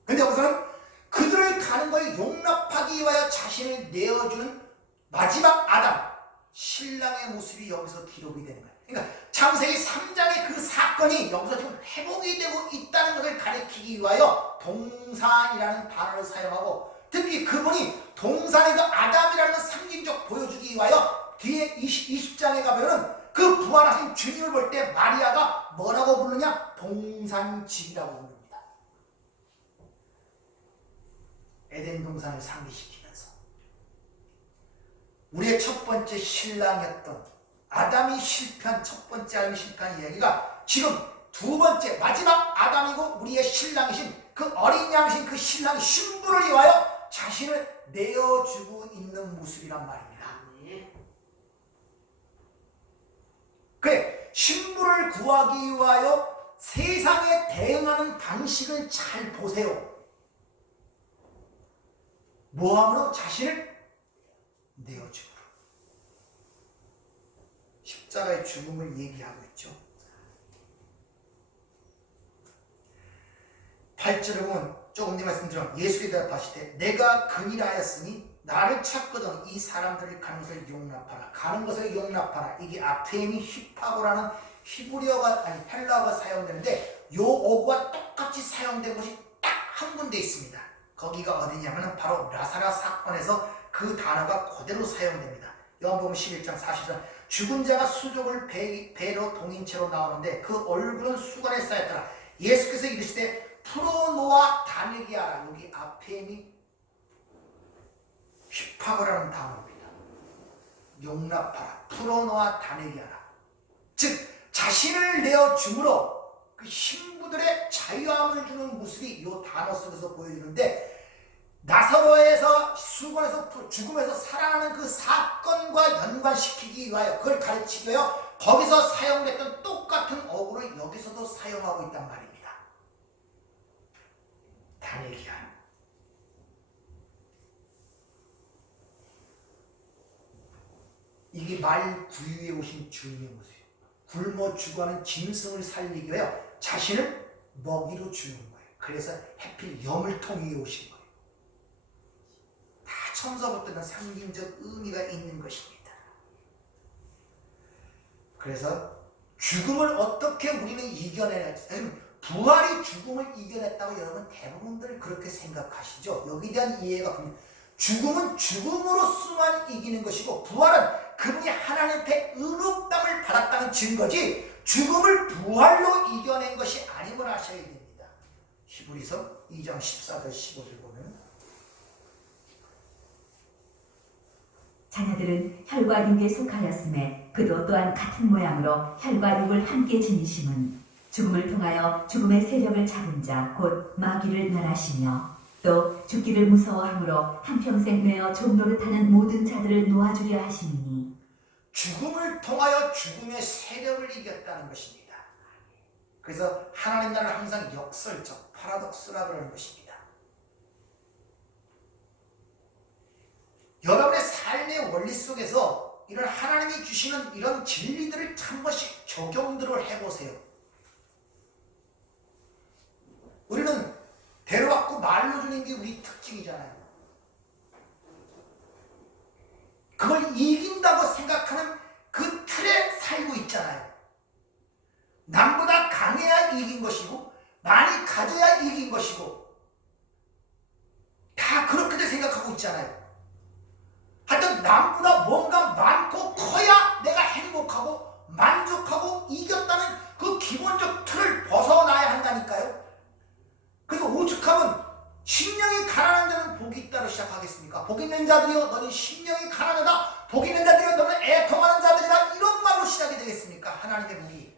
근데 여기서는 그들을 가는 걸 용납하기 위하여 자신을 내어주는 마지막 아담, 신랑의 모습이 여기서 기록이 되는 거예요. 그러니까 창세기 3장의 그 사건이 여기서 지금 회복이 되고 있다는 것을 가리키기 위하여 동산이라는 단어를 사용하고, 특히 그분이 동산의 그 아담이라는 상징적 보여주기 위하여 뒤에 20장에 가면은 그 부활하신 주님을 볼 때 마리아가 뭐라고 부르냐? 동산집이라고 부릅니다. 에덴 동산을 상기시키면서 우리의 첫 번째 신랑이었던 아담이 실패한 첫 번째 아담이 실패한 이야기가 지금 두 번째 마지막 아담이고 우리의 신랑이신 그 어린 양이신 그 신랑이 신부를 위하여 자신을 내어주고 있는 모습이란 말입니다. 그래, 신부를 구하기 위하여 세상에 대응하는 방식을 잘 보세요. 뭐함으로? 자신을 내어주므로. 십자가의 죽음을 얘기하고 있죠. 8절에 보면 조금 전에 말씀드린 예수께 대답하시되 내가 그니라 하였으니 나를 찾거든 이 사람들을 가는 것을 용납하라. 가는 것을 용납하라. 이게 아페미 히파고라는 히브리어가 아니 헬라어가 사용되는데 요 어구가 똑같이 사용된 것이 딱 한 군데 있습니다. 거기가 어디냐면 바로 라사라 사건에서 그 단어가 그대로 사용됩니다. 요한복음 11장 40절 죽은 자가 수족을 배로 동인채로 나오는데 그 얼굴은 수건에 쌓였더라. 예수께서 이르시되 풀어놓아 다니게 하라. 여기 아페미 휘파고라는 단어입니다. 용납하라. 풀어놓아 다니게 하라. 즉 자신을 내어줌으로 그 신부들의 자유함을 주는 모습이 이 단어 속에서 보여주는데 나사로에서 수건에서 죽음에서 살아나는 그 사건과 연관시키기 위하여 그걸 가르치기 위하여 거기서 사용됐던 똑같은 어구를 여기서도 사용하고 있단 말입니다. 다니게 하라. 이게 말 구유에 오신 주님의 모습이에요. 굶어 죽어가는 짐승을 살리기 위하여 자신을 먹이로 주는 거예요. 그래서 해필 염을통 위에 오신 거예요. 다 처음서부터는 상징적 의미가 있는 것입니다. 그래서 죽음을 어떻게 우리는 이겨내냐, 부활이 죽음을 이겨냈다고 여러분 대부분들 그렇게 생각하시죠. 여기에 대한 이해가 큽니다. 죽음은 죽음으로서만 이기는 것이고 부활은 그분이 하나님 앞에 의롭담을 받았다는 증거지 죽음을 부활로 이겨낸 것이 아님을 아셔야 됩니다. 히브리서 2장 14절 15절 보면 자녀들은 혈과 육에 속하였음에 그도 또한 같은 모양으로 혈과 육을 함께 지니심은 죽음을 통하여 죽음의 세력을 잡은 자 곧 마귀를 멸하시며 또 죽기를 무서워함으로 한평생 매어 종노릇하는 모든 자들을 놓아주려 하시니 죽음을 통하여 죽음의 세력을 이겼다는 것입니다. 그래서 하나님 나라는 항상 역설적 파라독스라 그러는 것입니다. 여러분의 삶의 원리 속에서 이런 하나님이 주시는 이런 진리들을 한 번씩 적용들을 해보세요. 우리는 데려왔고 말로 주는 게 우리 특징이잖아요. 그걸 이긴다고 생각하는 그 틀에 살고 있잖아요. 남보다 강해야 이긴 것이고 많이 가져야 이긴 것이고 다 그렇게 생각하고 있잖아요. 하여튼 남보다 뭔가 많고 커야 내가 행복하고 만족하고 이겼다는 그 기본적 틀을 벗어나야 한다니까요. 그래서 오죽하면 심령이 가난한 자는 복이 있다로 시작하겠습니까? 복 있는 자들이여 너는 심령이 가난하다. 복 있는 자들이여 너는 애통하는 자들이다. 이런 말로 시작이 되겠습니까? 하나님의 복이.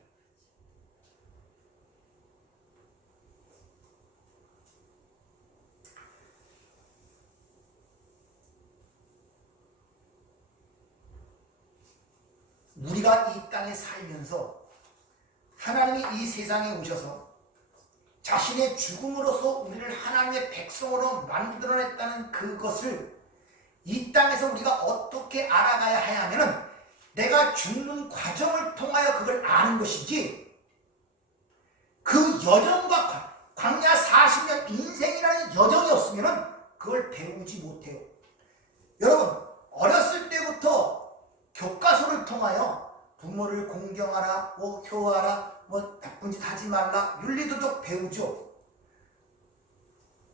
우리가 이 땅에 살면서 하나님이 이 세상에 오셔서 자신의 죽음으로써 우리를 하나님의 백성으로 만들어냈다는 그것을 이 땅에서 우리가 어떻게 알아가야 하냐면은 내가 죽는 과정을 통하여 그걸 아는 것이지 그 여정과 광야 40년 인생이라는 여정이 없으면은 그걸 배우지 못해요. 여러분 어렸을 때부터 교과서를 통하여 부모를 공경하라, 효하라, 나쁜 짓 하지 말라, 윤리도덕 배우죠.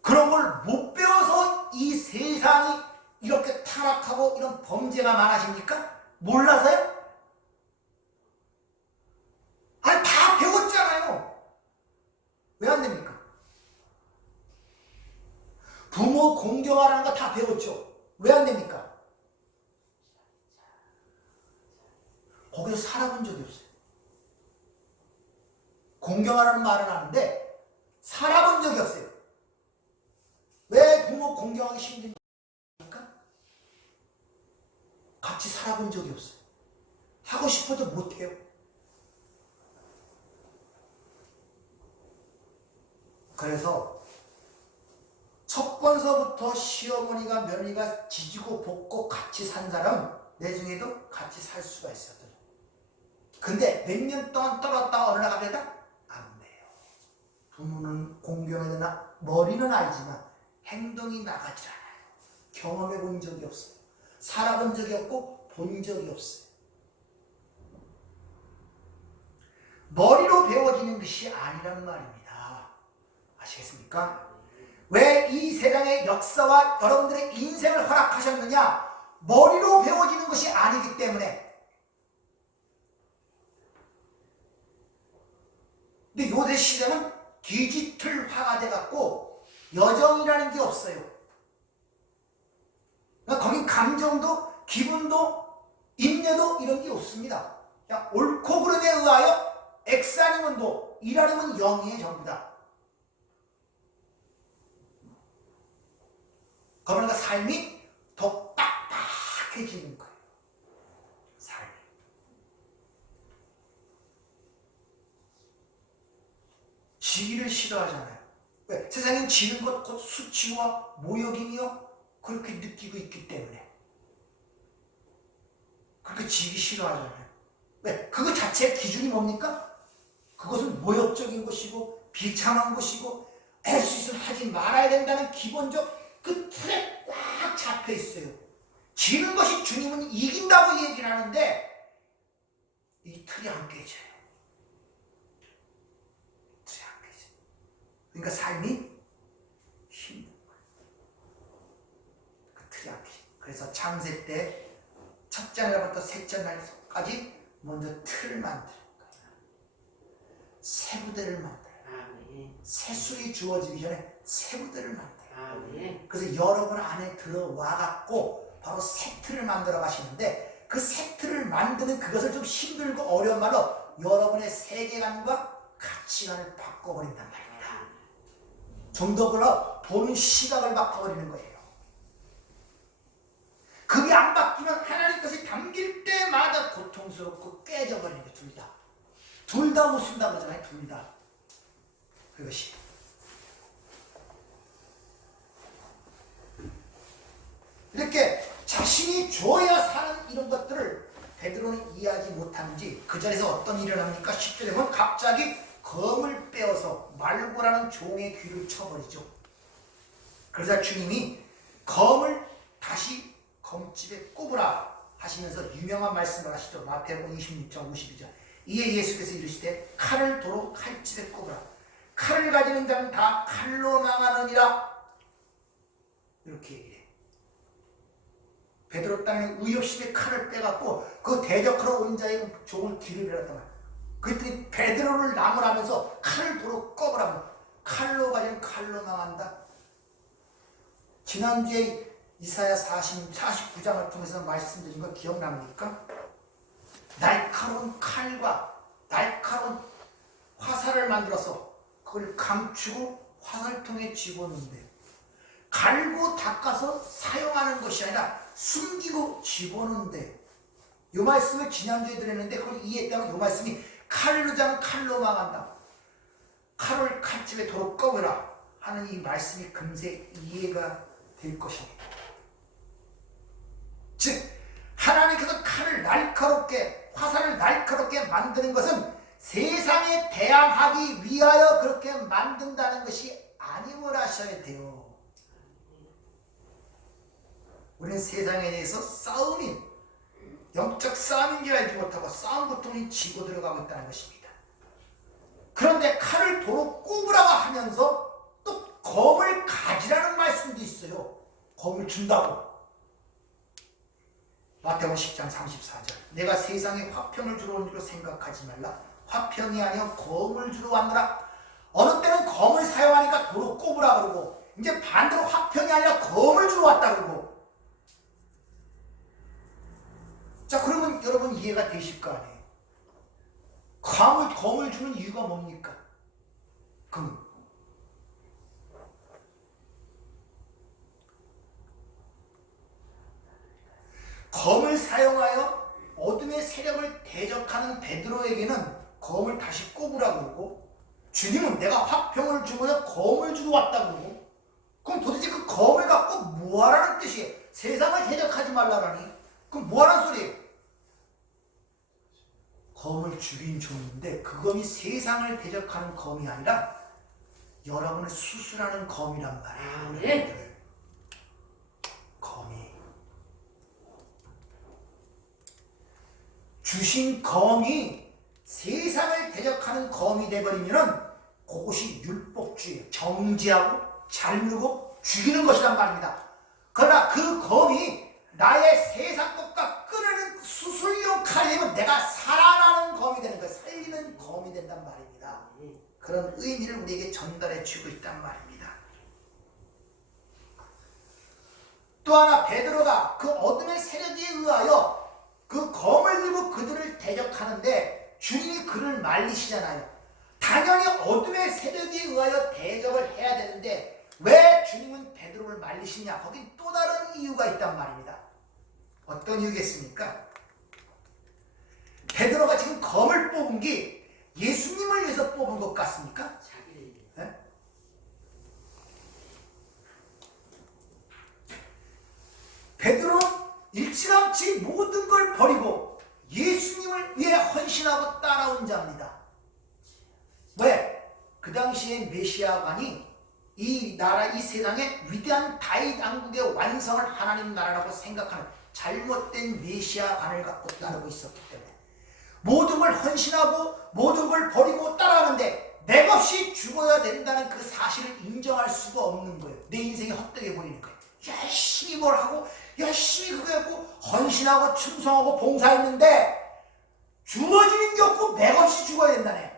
그런 걸 못 배워서 이 세상이 이렇게 타락하고 이런 범죄가 많아집니까? 몰라서요? 아니 다 배웠잖아요. 왜 안 됩니까? 부모 공경하라는 거 다 배웠죠. 왜 안 됩니까? 거기서 공경하라는 말은 하는데 살아본 적이 없어요. 왜 부모 공경하기 힘듭니까? 같이 살아본 적이 없어요. 하고 싶어도 못해요. 그래서 첫 번서부터 시어머니가 며느리가 지지고 볶고 같이 산 사람은 내중에도 같이 살 수가 있었거든요. 근데 몇 년 동안 떨었다가 어느 날 갑자기 안 돼요. 부모는 공경해야 되나? 머리는 알지만 행동이 나가지 않아요. 경험해 본 적이 없어요. 살아본 적이 없고 본 적이 없어요. 머리로 배워지는 것이 아니란 말입니다. 아시겠습니까? 왜 이 세상의 역사와 여러분들의 인생을 허락하셨느냐? 머리로 배워지는 것이 아니기 때문에. 근데 요새 시대는 디지털화가 돼갖고 여정이라는 게 없어요. 그러니까 거기 감정도 기분도 인내도 이런 게 없습니다. 그냥 옳고 그름에 의하여 X 아니면 노, 1 아니면 0이에요. 전부다. 그러니까 삶이 더 빡빡해지는 거예요. 삶이. 지기를 싫어하잖아요. 왜? 세상엔 지는 것 곧 수치와 모욕이며 그렇게 느끼고 있기 때문에. 그렇게 지기 싫어하잖아요. 왜? 그거 자체의 기준이 뭡니까? 그것은 모욕적인 것이고 비참한 것이고 할 수 있으면 하지 말아야 된다는 기본적 그 틀에 꽉 잡혀 있어요. 지는 것이 주님은 이긴다고 얘기를 하는데 이 틀이 안 깨져요. 틀이 안 깨져요. 그러니까 삶이 힘든 거예요. 그 틀이 안 깨져요. 그래서 창세 때 첫째 날부터 셋째 날까지 먼저 틀을 만드는 거예요. 새 부대를 만들어요. 새술이 주어지기 전에 새 부대를 만들어요. 그래서 여러분 안에 들어와 갖고 바로 새 틀을 만들어 가시는데 그 새 틀을 만드는 그것을 좀 힘들고 어려운 말로 여러분의 세계관과 가치관을 바꿔버린단 말입니다. 좀 더 불러 보는 시각을 바꿔버리는 거예요. 그게 안 바뀌면 하나님 것이 담길 때마다 고통스럽고 깨져버리는 거예요. 둘 다. 둘 다 못 쓴다고 그러잖아요. 둘 다. 그것이. 이렇게 자신이 줘야 사는 이런 것들을 베드로는 이해하지 못하는지 그 자리에서 어떤 일을 합니까? 10절에 보면 갑자기 검을 빼어서 말고라는 종의 귀를 쳐버리죠. 그러자 주님이 검을 다시 검집에 꼽으라 하시면서 유명한 말씀을 하시죠. 마태복음 26장 52절. 이에 예수께서 이르시되 칼을 도로 칼집에 꼽으라. 칼을 가지는 자는 다 칼로 망하느니라. 이렇게 얘기해. 베드로 땅에 의협심에 칼을 빼갖고 그 대적하러 온 자의 종을 길을 내렸단 말이야. 그랬더니 베드로를 나무라면서 칼을 도로 꼽으라면 칼로 가지는 칼로 망한다. 지난주에 이사야 49장을 통해서 말씀드린 거 기억납니까? 날카로운 칼과 날카로운 화살을 만들어서 그걸 감추고 화살통에 집어넣는데 갈고 닦아서 사용하는 것이 아니라 숨기고 집어넣는데 이 말씀을 지난주에 드렸는데 그걸 이해했다면 이 말씀이 칼로 자는 칼로 망한다. 칼을 칼집에 도로 꺼버라 하는 이 말씀이 금세 이해가 될 것입니다. 즉 하나님께서 칼을 날카롭게 화살을 날카롭게 만드는 것은 세상에 대항하기 위하여 그렇게 만든다는 것이 아님을 아셔야 돼요. 우리는 세상에 대해서 싸움이 영적 싸움인 줄 알지 못하고 싸움부터 우리 지고 들어가고 있다는 것입니다. 그런데 칼을 도로 꼽으라고 하면서 또 검을 가지라는 말씀도 있어요. 검을 준다고. 마태복음 10장 34절. 내가 세상에 화평을 주러 온 줄로 생각하지 말라. 화평이 아니여 검을 주러 왔노라. 어느 때는 검을 사용하니까 도로 꼽으라 그러고 이제 반대로 화평이 아니라 검을 주러 왔다 그러고. 자, 그러면 여러분 이해가 되실 거 아니에요? 검을 주는 이유가 뭡니까? 사용하여 어둠의 세력을 대적하는 베드로에게는 검을 다시 꼽으라고 그러고, 주님은 내가 화평을 주고자 검을 주고 왔다고 그러고, 그럼 도대체 그 검을 갖고 뭐하라는 뜻이에요? 세상을 대적하지 말라라니. 그럼 뭐하라는 소리예요? 검을 주긴 줬는데 그 검이 세상을 대적하는 검이 아니라 여러분을 수술하는 검이란 말이에요. 네. 검이 주신 검이 세상을 대적하는 검이 돼버리면은 그것이 율법주의, 정죄하고 자르고 죽이는 것이란 말입니다. 그러나 그 검이 나의 세상 것과 끊는 수술용 칼이 되면 내가 살아나는 검이 되는 거예요. 살리는 검이 된단 말입니다. 그런 의미를 우리에게 전달해 주고 있단 말입니다. 또 하나 베드로가 그 어둠의 세력에 의하여 그 검을 들고 그들을 대적하는데 주님이 그를 말리시잖아요. 당연히 어둠의 세력에 의하여 대적을 해야 되는데 왜 주님은 베드로를 말리시냐? 거긴 또 다른 이유가 있단 말입니다. 어떤 이유겠습니까? 베드로가 지금 검을 뽑은 게 예수님을 위해서 뽑은 것 같습니까? 자기를 네? 베드로는 일찌감치 모든 걸 버리고 예수님을 위해 헌신하고 따라온 자입니다. 왜? 그 당시에 메시아관이 이 나라, 이 세상의 위대한 다윗 왕국의 완성을 하나님 나라라고 생각하는 잘못된 메시아관을 갖고 따르고 있었기 때문에 모든 걸 헌신하고 모든 걸 버리고 따라하는데 맥없이 죽어야 된다는 그 사실을 인정할 수가 없는 거예요. 내 인생이 헛되게 보이는 거예요. 열심히 뭘 하고 열심히 그거 했고 헌신하고 충성하고 봉사했는데 주어지는 게 없고 맥없이 죽어야 된다네.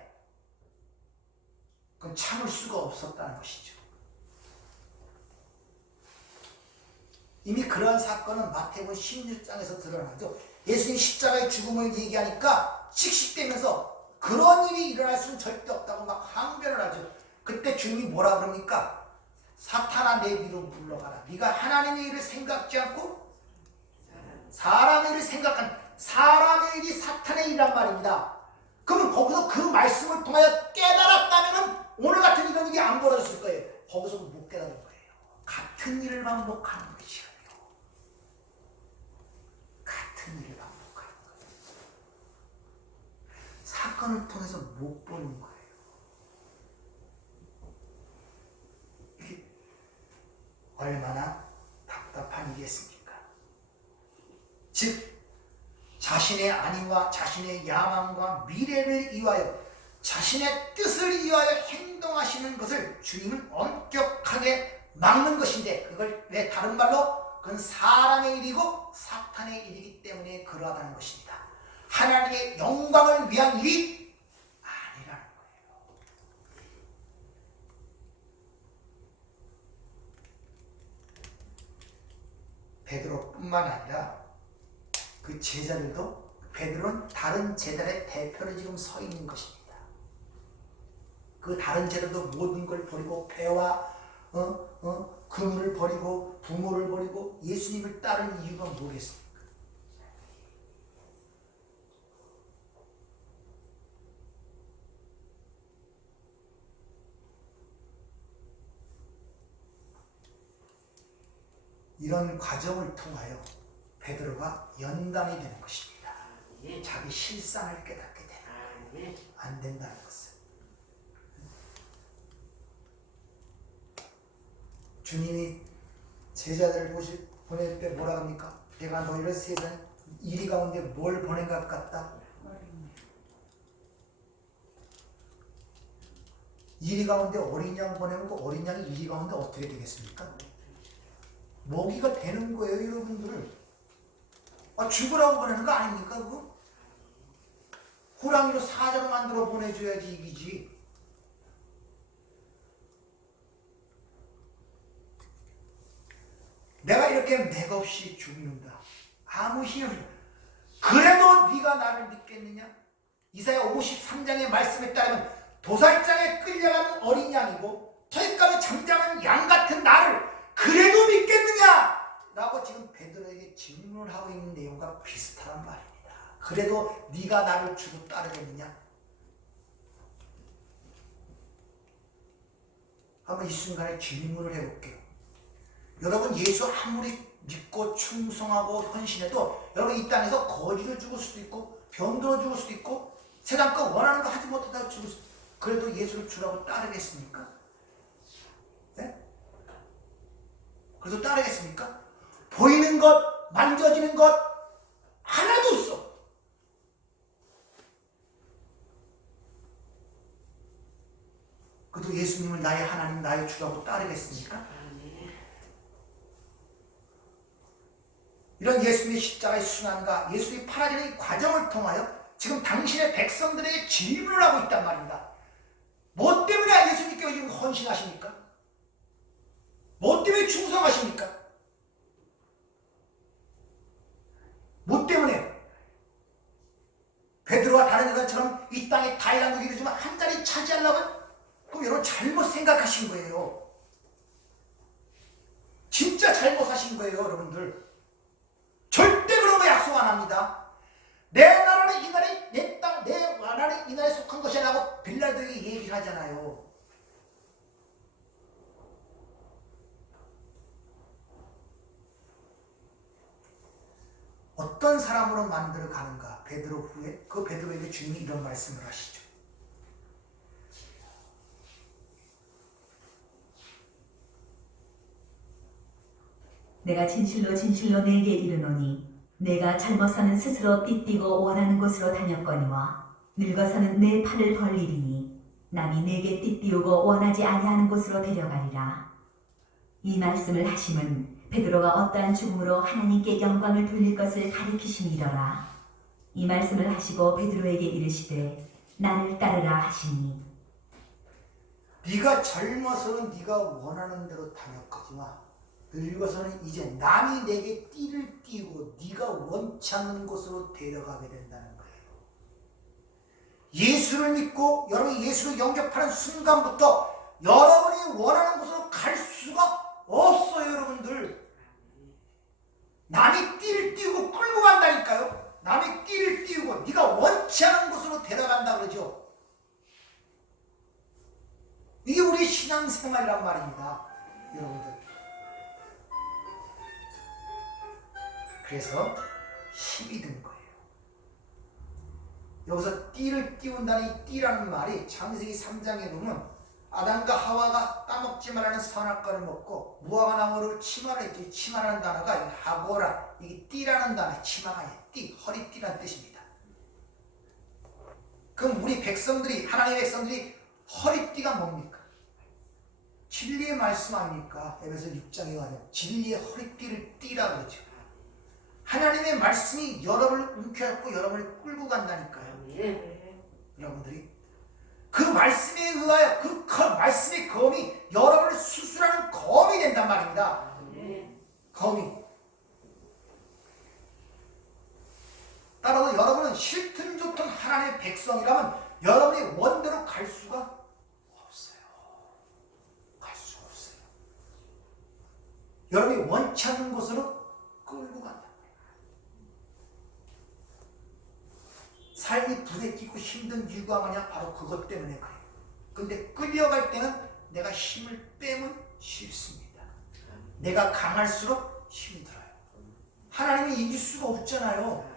그럼 참을 수가 없었다는 것이죠. 이미 그러한 사건은 마태복음 16장에서 드러나죠. 예수님 십자가의 죽음을 얘기하니까 씩씩대면서 그런 일이 일어날 수는 절대 없다고 막 항변을 하죠. 그때 주님이 뭐라 그럽니까? 사탄아 내 뒤로 물러가라. 네가 하나님의 일을 생각지 않고 사람의 일을 생각한 사람의 일이 사탄의 일이란 말입니다. 그러면 거기서 그 말씀을 통하여 깨달았다면 오늘 같은 이런 일이 안 벌어졌을 거예요. 거기서도 못 깨달은 거예요. 같은 일을 반복하는 것이에요. 같은 일을 반복하는 거예요. 사건을 통해서 못 보는 거예요. 이게 얼마나 답답한 일이겠습니까? 즉 자신의 안위와 자신의 야망과 미래를 위하여 자신의 뜻을 위하여 행동하시는 것을 주님은 엄격하게 막는 것인데 그걸 왜 다른 말로 그건 사람의 일이고 사탄의 일이기 때문에 그러하다는 것입니다. 하나님의 영광을 위한 일이 아니라는 거예요. 베드로뿐만 아니라 그 제자들도 베드로는 다른 제자들의 대표로 지금 서 있는 것입니다. 그 다른 제자들도 모든 걸 버리고 배와 그물을 버리고 부모를 버리고 예수님을 따르는 이유가 뭐겠습니까? 이런 과정을 통하여 베드로가 연단이 되는 것입니다. 자기 실상을 깨닫게 되는 안 된다는 것을. 주님이 제자들을 보낼 때 뭐라 합니까? 내가 너희를 세상 이리 가운데 뭘 보낸 것 같다? 이리 가운데 어린 양 보내면 그 어린 양이 이리 가운데 어떻게 되겠습니까? 먹이가 되는 거예요, 여러분들을. 죽으라고 보내는 거 아닙니까, 그거? 호랑이로 사자로 만들어 보내줘야지 이기지. 내가 이렇게 맥없이 죽는다. 아무 힘. 그래도 네가 나를 믿겠느냐? 이사야 53장의 말씀에 따르면 도살장에 끌려가는 어린 양이고 털가루 잠자는 양 같은 나를 그래도 믿겠느냐? 라고 지금 베드로에게 질문을 하고 있는 내용과 비슷한 말입니다. 그래도 네가 나를 주로 따르겠느냐? 한번 이 순간에 질문을 해볼게요. 여러분, 예수 아무리 믿고 충성하고 헌신해도 여러분 이 땅에서 거지를 죽을 수도 있고 병들어 죽을 수도 있고 세상 거 원하는 거 하지 못하다가 죽을 수도 있고, 그래도 예수를 주라고 따르겠습니까? 네? 그래서 따르겠습니까? 보이는 것, 만져지는 것 하나도 없어. 그래도 예수님을 나의 하나님, 나의 주라고 따르겠습니까? 이런 예수님의 십자가의 순환과 예수님이 팔아지는 이 과정을 통하여 지금 당신의 백성들에게 질문을 하고 있단 말입니다. 뭐 때문에 예수님께 지금 헌신하십니까? 뭐 때문에 충성하십니까? 뭐 때문에? 베드로와 다른 여자처럼 이 땅에 다이랑국이 이루지만 한 자리 차지하려면 그럼 여러분 잘못 생각하신 거예요. 진짜 잘못 하신 거예요, 여러분들. 절대 그런 거 약속 안 합니다. 내 나라는 이 나라에, 내 땅, 내 나라는 이 나라에 속한 것이야 라고 빌라도에게 얘기를 하잖아요. 어떤 사람으로 만들어 가는가? 베드로 후에 그 베드로에게 주님이 이런 말씀을 하시죠. 내가 진실로 진실로 내게 이르노니 내가 젊어서는 스스로 띠띠고 원하는 곳으로 다녔거니와 늙어서는 내 팔을 벌리리니 남이 내게 띠띠우고 원하지 아니하는 곳으로 데려가리라. 이 말씀을 하심은 베드로가 어떠한 죽음으로 하나님께 영광을 돌릴 것을 가리키심이더라. 이 말씀을 하시고 베드로에게 이르시되 나를 따르라 하시니 네가 젊어서는 네가 원하는 대로 다녔거지만 늙어서는 이제 남이 내게 띠를 띠고 네가 원치 않는 곳으로 데려가게 된다는 거예요. 예수를 믿고 여러분이 예수를 영접하는 순간부터 여러분이 원하는 곳으로 갈 수가 없어요, 여러분들. 남이 띠를 띄우고 끌고 간다니까요. 남이 띠를 띄우고 네가 원치 않은 곳으로 데려간다 그러죠. 이게 우리 신앙생활이란 말입니다, 여러분들. 그래서 힘이 든 거예요. 여기서 띠를 띄운다는 이 띠라는 말이 창세기 3장에 보면 아담과 하와가 따먹지 말라는 선악과를 먹고 무화과 나무로 치마를 했지. 치마라는 단어가 하고라, 이게 띠라는 단어, 치마가 아니에요. 띠, 허리띠라는 뜻입니다. 그럼 우리 백성들이, 하나님의 백성들이 허리띠가 뭡니까? 진리의 말씀 아닙니까? 에베소 6장에 가면 진리의 허리띠를 띠라 그러죠. 하나님의 말씀이 여러분을 움켜잡고 여러분을 끌고 간다니까요. 여러분들이 그 말씀에 의하여 그 말씀의 검이 여러분을 수술하는 검이 된단 말입니다. 검이. 따라서 여러분은 싫든 좋든 하나님의 백성이라면 여러분이 원대로 갈 수가 없어요. 갈 수가 없어요. 여러분이 원치 않는 곳으로 끌고 간다. 삶이 부대끼고 힘든 이유가 뭐냐? 바로 그것 때문에 그래요. 근데 끌려갈 때는 내가 힘을 빼면 싫습니다. 내가 강할수록 힘이 들어요. 하나님이 이길 수가 없잖아요.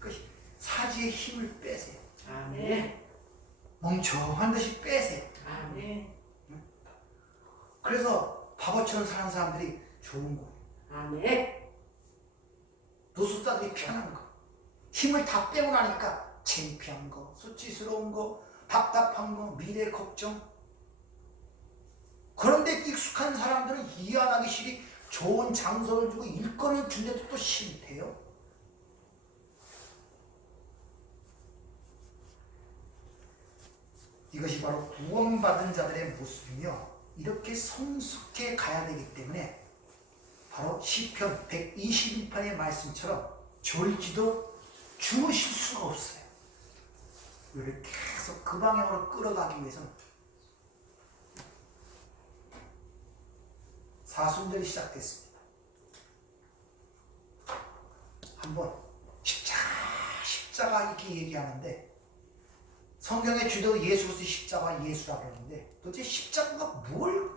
그 사지의 힘을 빼세요. 멍청한 듯이 빼세요. 그래서 바보처럼 사는 사람들이 좋은 거예요. 노숙자들이 편한 거. 힘을 다 빼고 나니까 창피한 거, 수치스러운 거, 답답한 거, 미래 걱정. 그런데 익숙한 사람들은 희한하게 실이 좋은 장소를 주고 일거리를 준데도 또 싫대요. 이것이 바로 구원받은 자들의 모습이며 이렇게 성숙해 가야 되기 때문에 바로 시편 121편의 말씀처럼 졸지도 주무실 수가 없어요. 우리를 계속 그 방향으로 끌어가기 위해서는 사순절이 시작됐습니다. 한번 십자가 이렇게 얘기하는데 성경에 주도 예수 그리스도의 십자가 예수라고 하는데 도대체 십자가가 뭘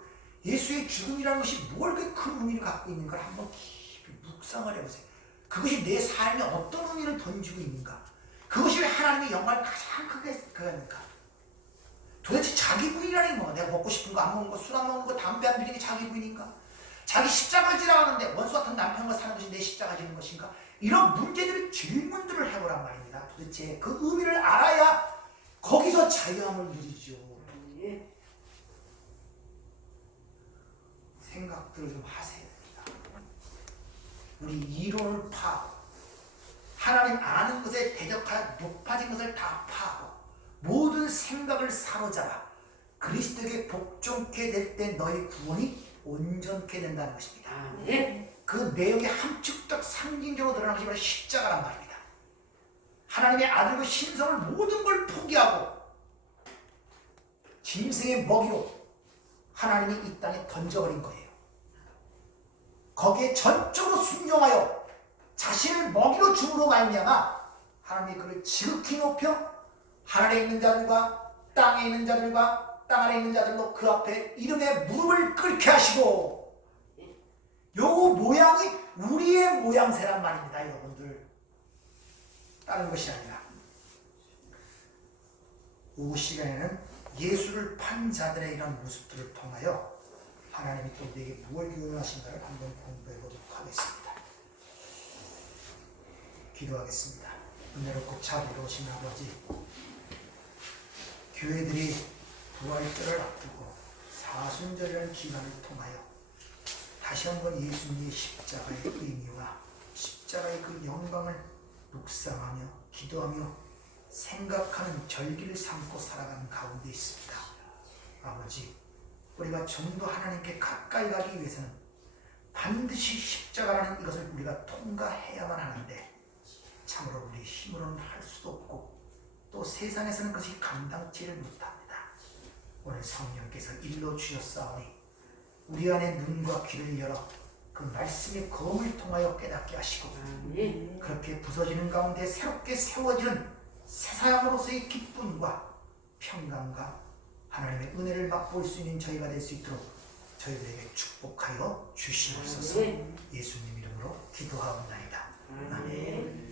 예수의 죽음이라는 것이 뭘 큰 의미를 갖고 있는가를 한번 깊이 묵상을 해보세요. 그것이 내 삶에 어떤 의미를 던지고 있는가? 그것이 왜 하나님의 영광을 가장 크게 그러니까 도대체 자기 부인이라는 게 뭐야? 내가 먹고 싶은 거 안 먹는 거, 술 안 먹는 거, 담배 안 피는 게 자기 부인인가? 자기 십자가를 지나가는데 원수 같은 남편과 사는 것이 내 십자가 지는 것인가? 이런 문제들의 질문들을 해보란 말입니다. 도대체 그 의미를 알아야 거기서 자유함을 누리죠. 생각들을 좀 하세요. 우리 이론을 파하고 하나님 아는 것에 대적하여 높아진 것을 다 파하고 모든 생각을 사로잡아 그리스도에게 복종케 될 때 너희 구원이 온전케 된다는 것입니다. 그 내용이 함축적 상징적으로 드러나는 것이 바로 십자가란 말입니다. 하나님의 아들과 신성을 모든 걸 포기하고 짐승의 먹이로 하나님이 이 땅에 던져버린 거예요. 거기에 전적으로 순종하여 자신을 먹이로 주므로 말미암아 하나님이 그를 지극히 높여 하늘에 있는 자들과 땅에 있는 자들과 땅 아래 있는 자들로 그 앞에 이름의 무릎을 꿇게 하시고 요 모양이 우리의 모양새란 말입니다. 여러분들 다른 것이 아니라 오후 시간에는 예수를 판 자들의 이런 모습들을 통하여 하나님이 또 우리에게 무엇을 교훈하신가를 한번 공부해 보도록 하겠습니다. 기도하겠습니다. 은혜롭고 자비로우신 아버지, 교회들이 부활절을 앞두고 사순절이라는 기간을 통하여 다시 한번 예수님의 십자가의 의미와 십자가의 그 영광을 묵상하며 기도하며 생각하는 절기를 삼고 살아가는 가운데 있습니다. 아버지, 우리가 좀 더 하나님께 가까이 가기 위해서는 반드시 십자가라는 이것을 우리가 통과해야만 하는데 참으로 우리 힘으로는 할 수도 없고 또 세상에서는 그것이 감당치를 못합니다. 오늘 성령께서 일러 주셨사오니 우리 안에 눈과 귀를 열어 그 말씀의 검을 통하여 깨닫게 하시고 그렇게 부서지는 가운데 새롭게 세워지는 새사람으로서의 기쁨과 평강과 하나님의 은혜를 맛볼 수 있는 저희가 될 수 있도록 저희들에게 축복하여 주시옵소서. 예수님 이름으로 기도하옵나이다. 아멘.